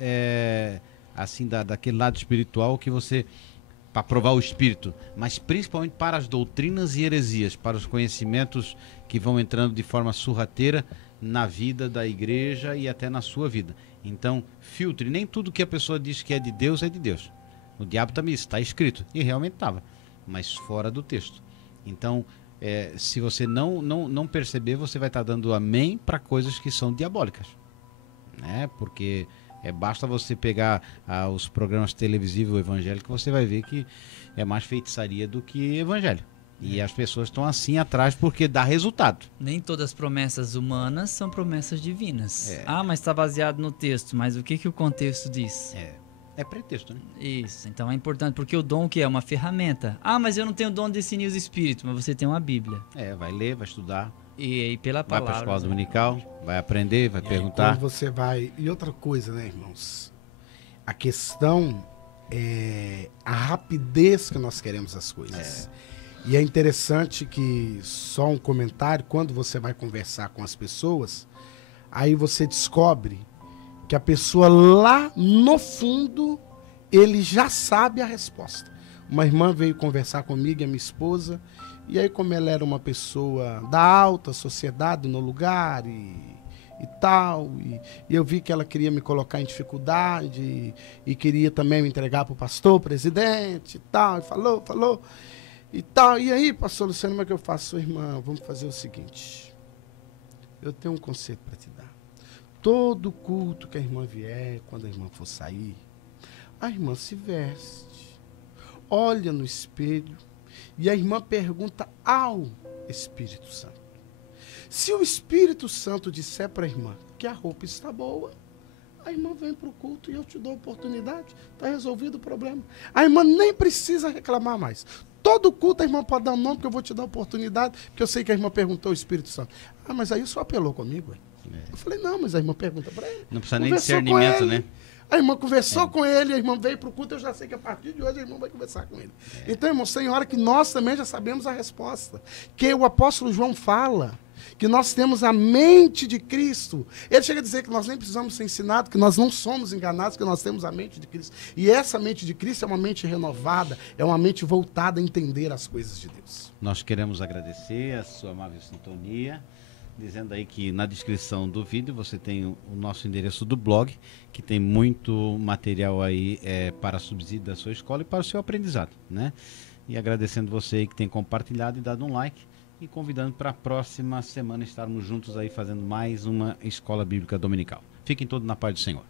assim, daquele lado espiritual que você, para provar o espírito, mas principalmente para as doutrinas e heresias, para os conhecimentos que vão entrando de forma sorrateira na vida da igreja e até na sua vida. Então, filtre. Nem tudo que a pessoa diz que é de Deus é de Deus. O diabo também está escrito, e realmente estava, mas fora do texto. Então, se você não perceber, você vai estar dando amém para coisas que são diabólicas, né? Porque basta você pegar os programas televisivos evangélicos, você vai ver que é mais feitiçaria do que evangelho. E as pessoas estão assim atrás porque dá resultado. Nem todas as promessas humanas são promessas divinas. Mas está baseado no texto. Mas o que o contexto diz? É pretexto, né? Isso. Então é importante, porque o dom que é uma ferramenta. Mas eu não tenho o dom de discernir os espíritos, mas você tem uma Bíblia. Vai ler, vai estudar. E pela palavra. Vai para a escola dominical, vai aprender, vai perguntar. Quando você vai... E outra coisa, né, irmãos? A questão é a rapidez que nós queremos as coisas. E é interessante que, só um comentário, quando você vai conversar com as pessoas, aí você descobre que a pessoa lá no fundo, ele já sabe a resposta. Uma irmã veio conversar comigo, a minha esposa, e aí como ela era uma pessoa da alta sociedade no lugar e tal, e eu vi que ela queria me colocar em dificuldade e queria também me entregar para o pastor, presidente e tal, e falou e tal. E aí, pastor Luciano, como é que eu faço? Irmã, vamos fazer o seguinte, eu tenho um conselho para te dar. Todo culto que a irmã vier, quando a irmã for sair, a irmã se veste, olha no espelho e a irmã pergunta ao Espírito Santo. Se o Espírito Santo disser para a irmã que a roupa está boa, a irmã vem para o culto e eu te dou a oportunidade, está resolvido o problema. A irmã nem precisa reclamar mais. Todo culto a irmã pode dar um nome, porque eu vou te dar a oportunidade, porque eu sei que a irmã perguntou ao Espírito Santo. Mas aí o senhor apelou comigo, hein? Eu falei, não, mas a irmã pergunta para ele. Não precisa nem de discernimento, né? A irmã conversou com ele, a irmã veio para o culto, eu já sei que a partir de hoje a irmã vai conversar com ele. Então, irmão, tem hora que nós também já sabemos a resposta. Que o apóstolo João fala que nós temos a mente de Cristo. Ele chega a dizer que nós nem precisamos ser ensinados, que nós não somos enganados, que nós temos a mente de Cristo. E essa mente de Cristo é uma mente renovada, é uma mente voltada a entender as coisas de Deus. Nós queremos agradecer a sua amável sintonia, dizendo aí que na descrição do vídeo você tem o nosso endereço do blog, que tem muito material aí para subsídio da sua escola e para o seu aprendizado, né? E agradecendo você aí que tem compartilhado e dado um like, e convidando para a próxima semana estarmos juntos aí fazendo mais uma escola bíblica dominical. Fiquem todos na paz do Senhor.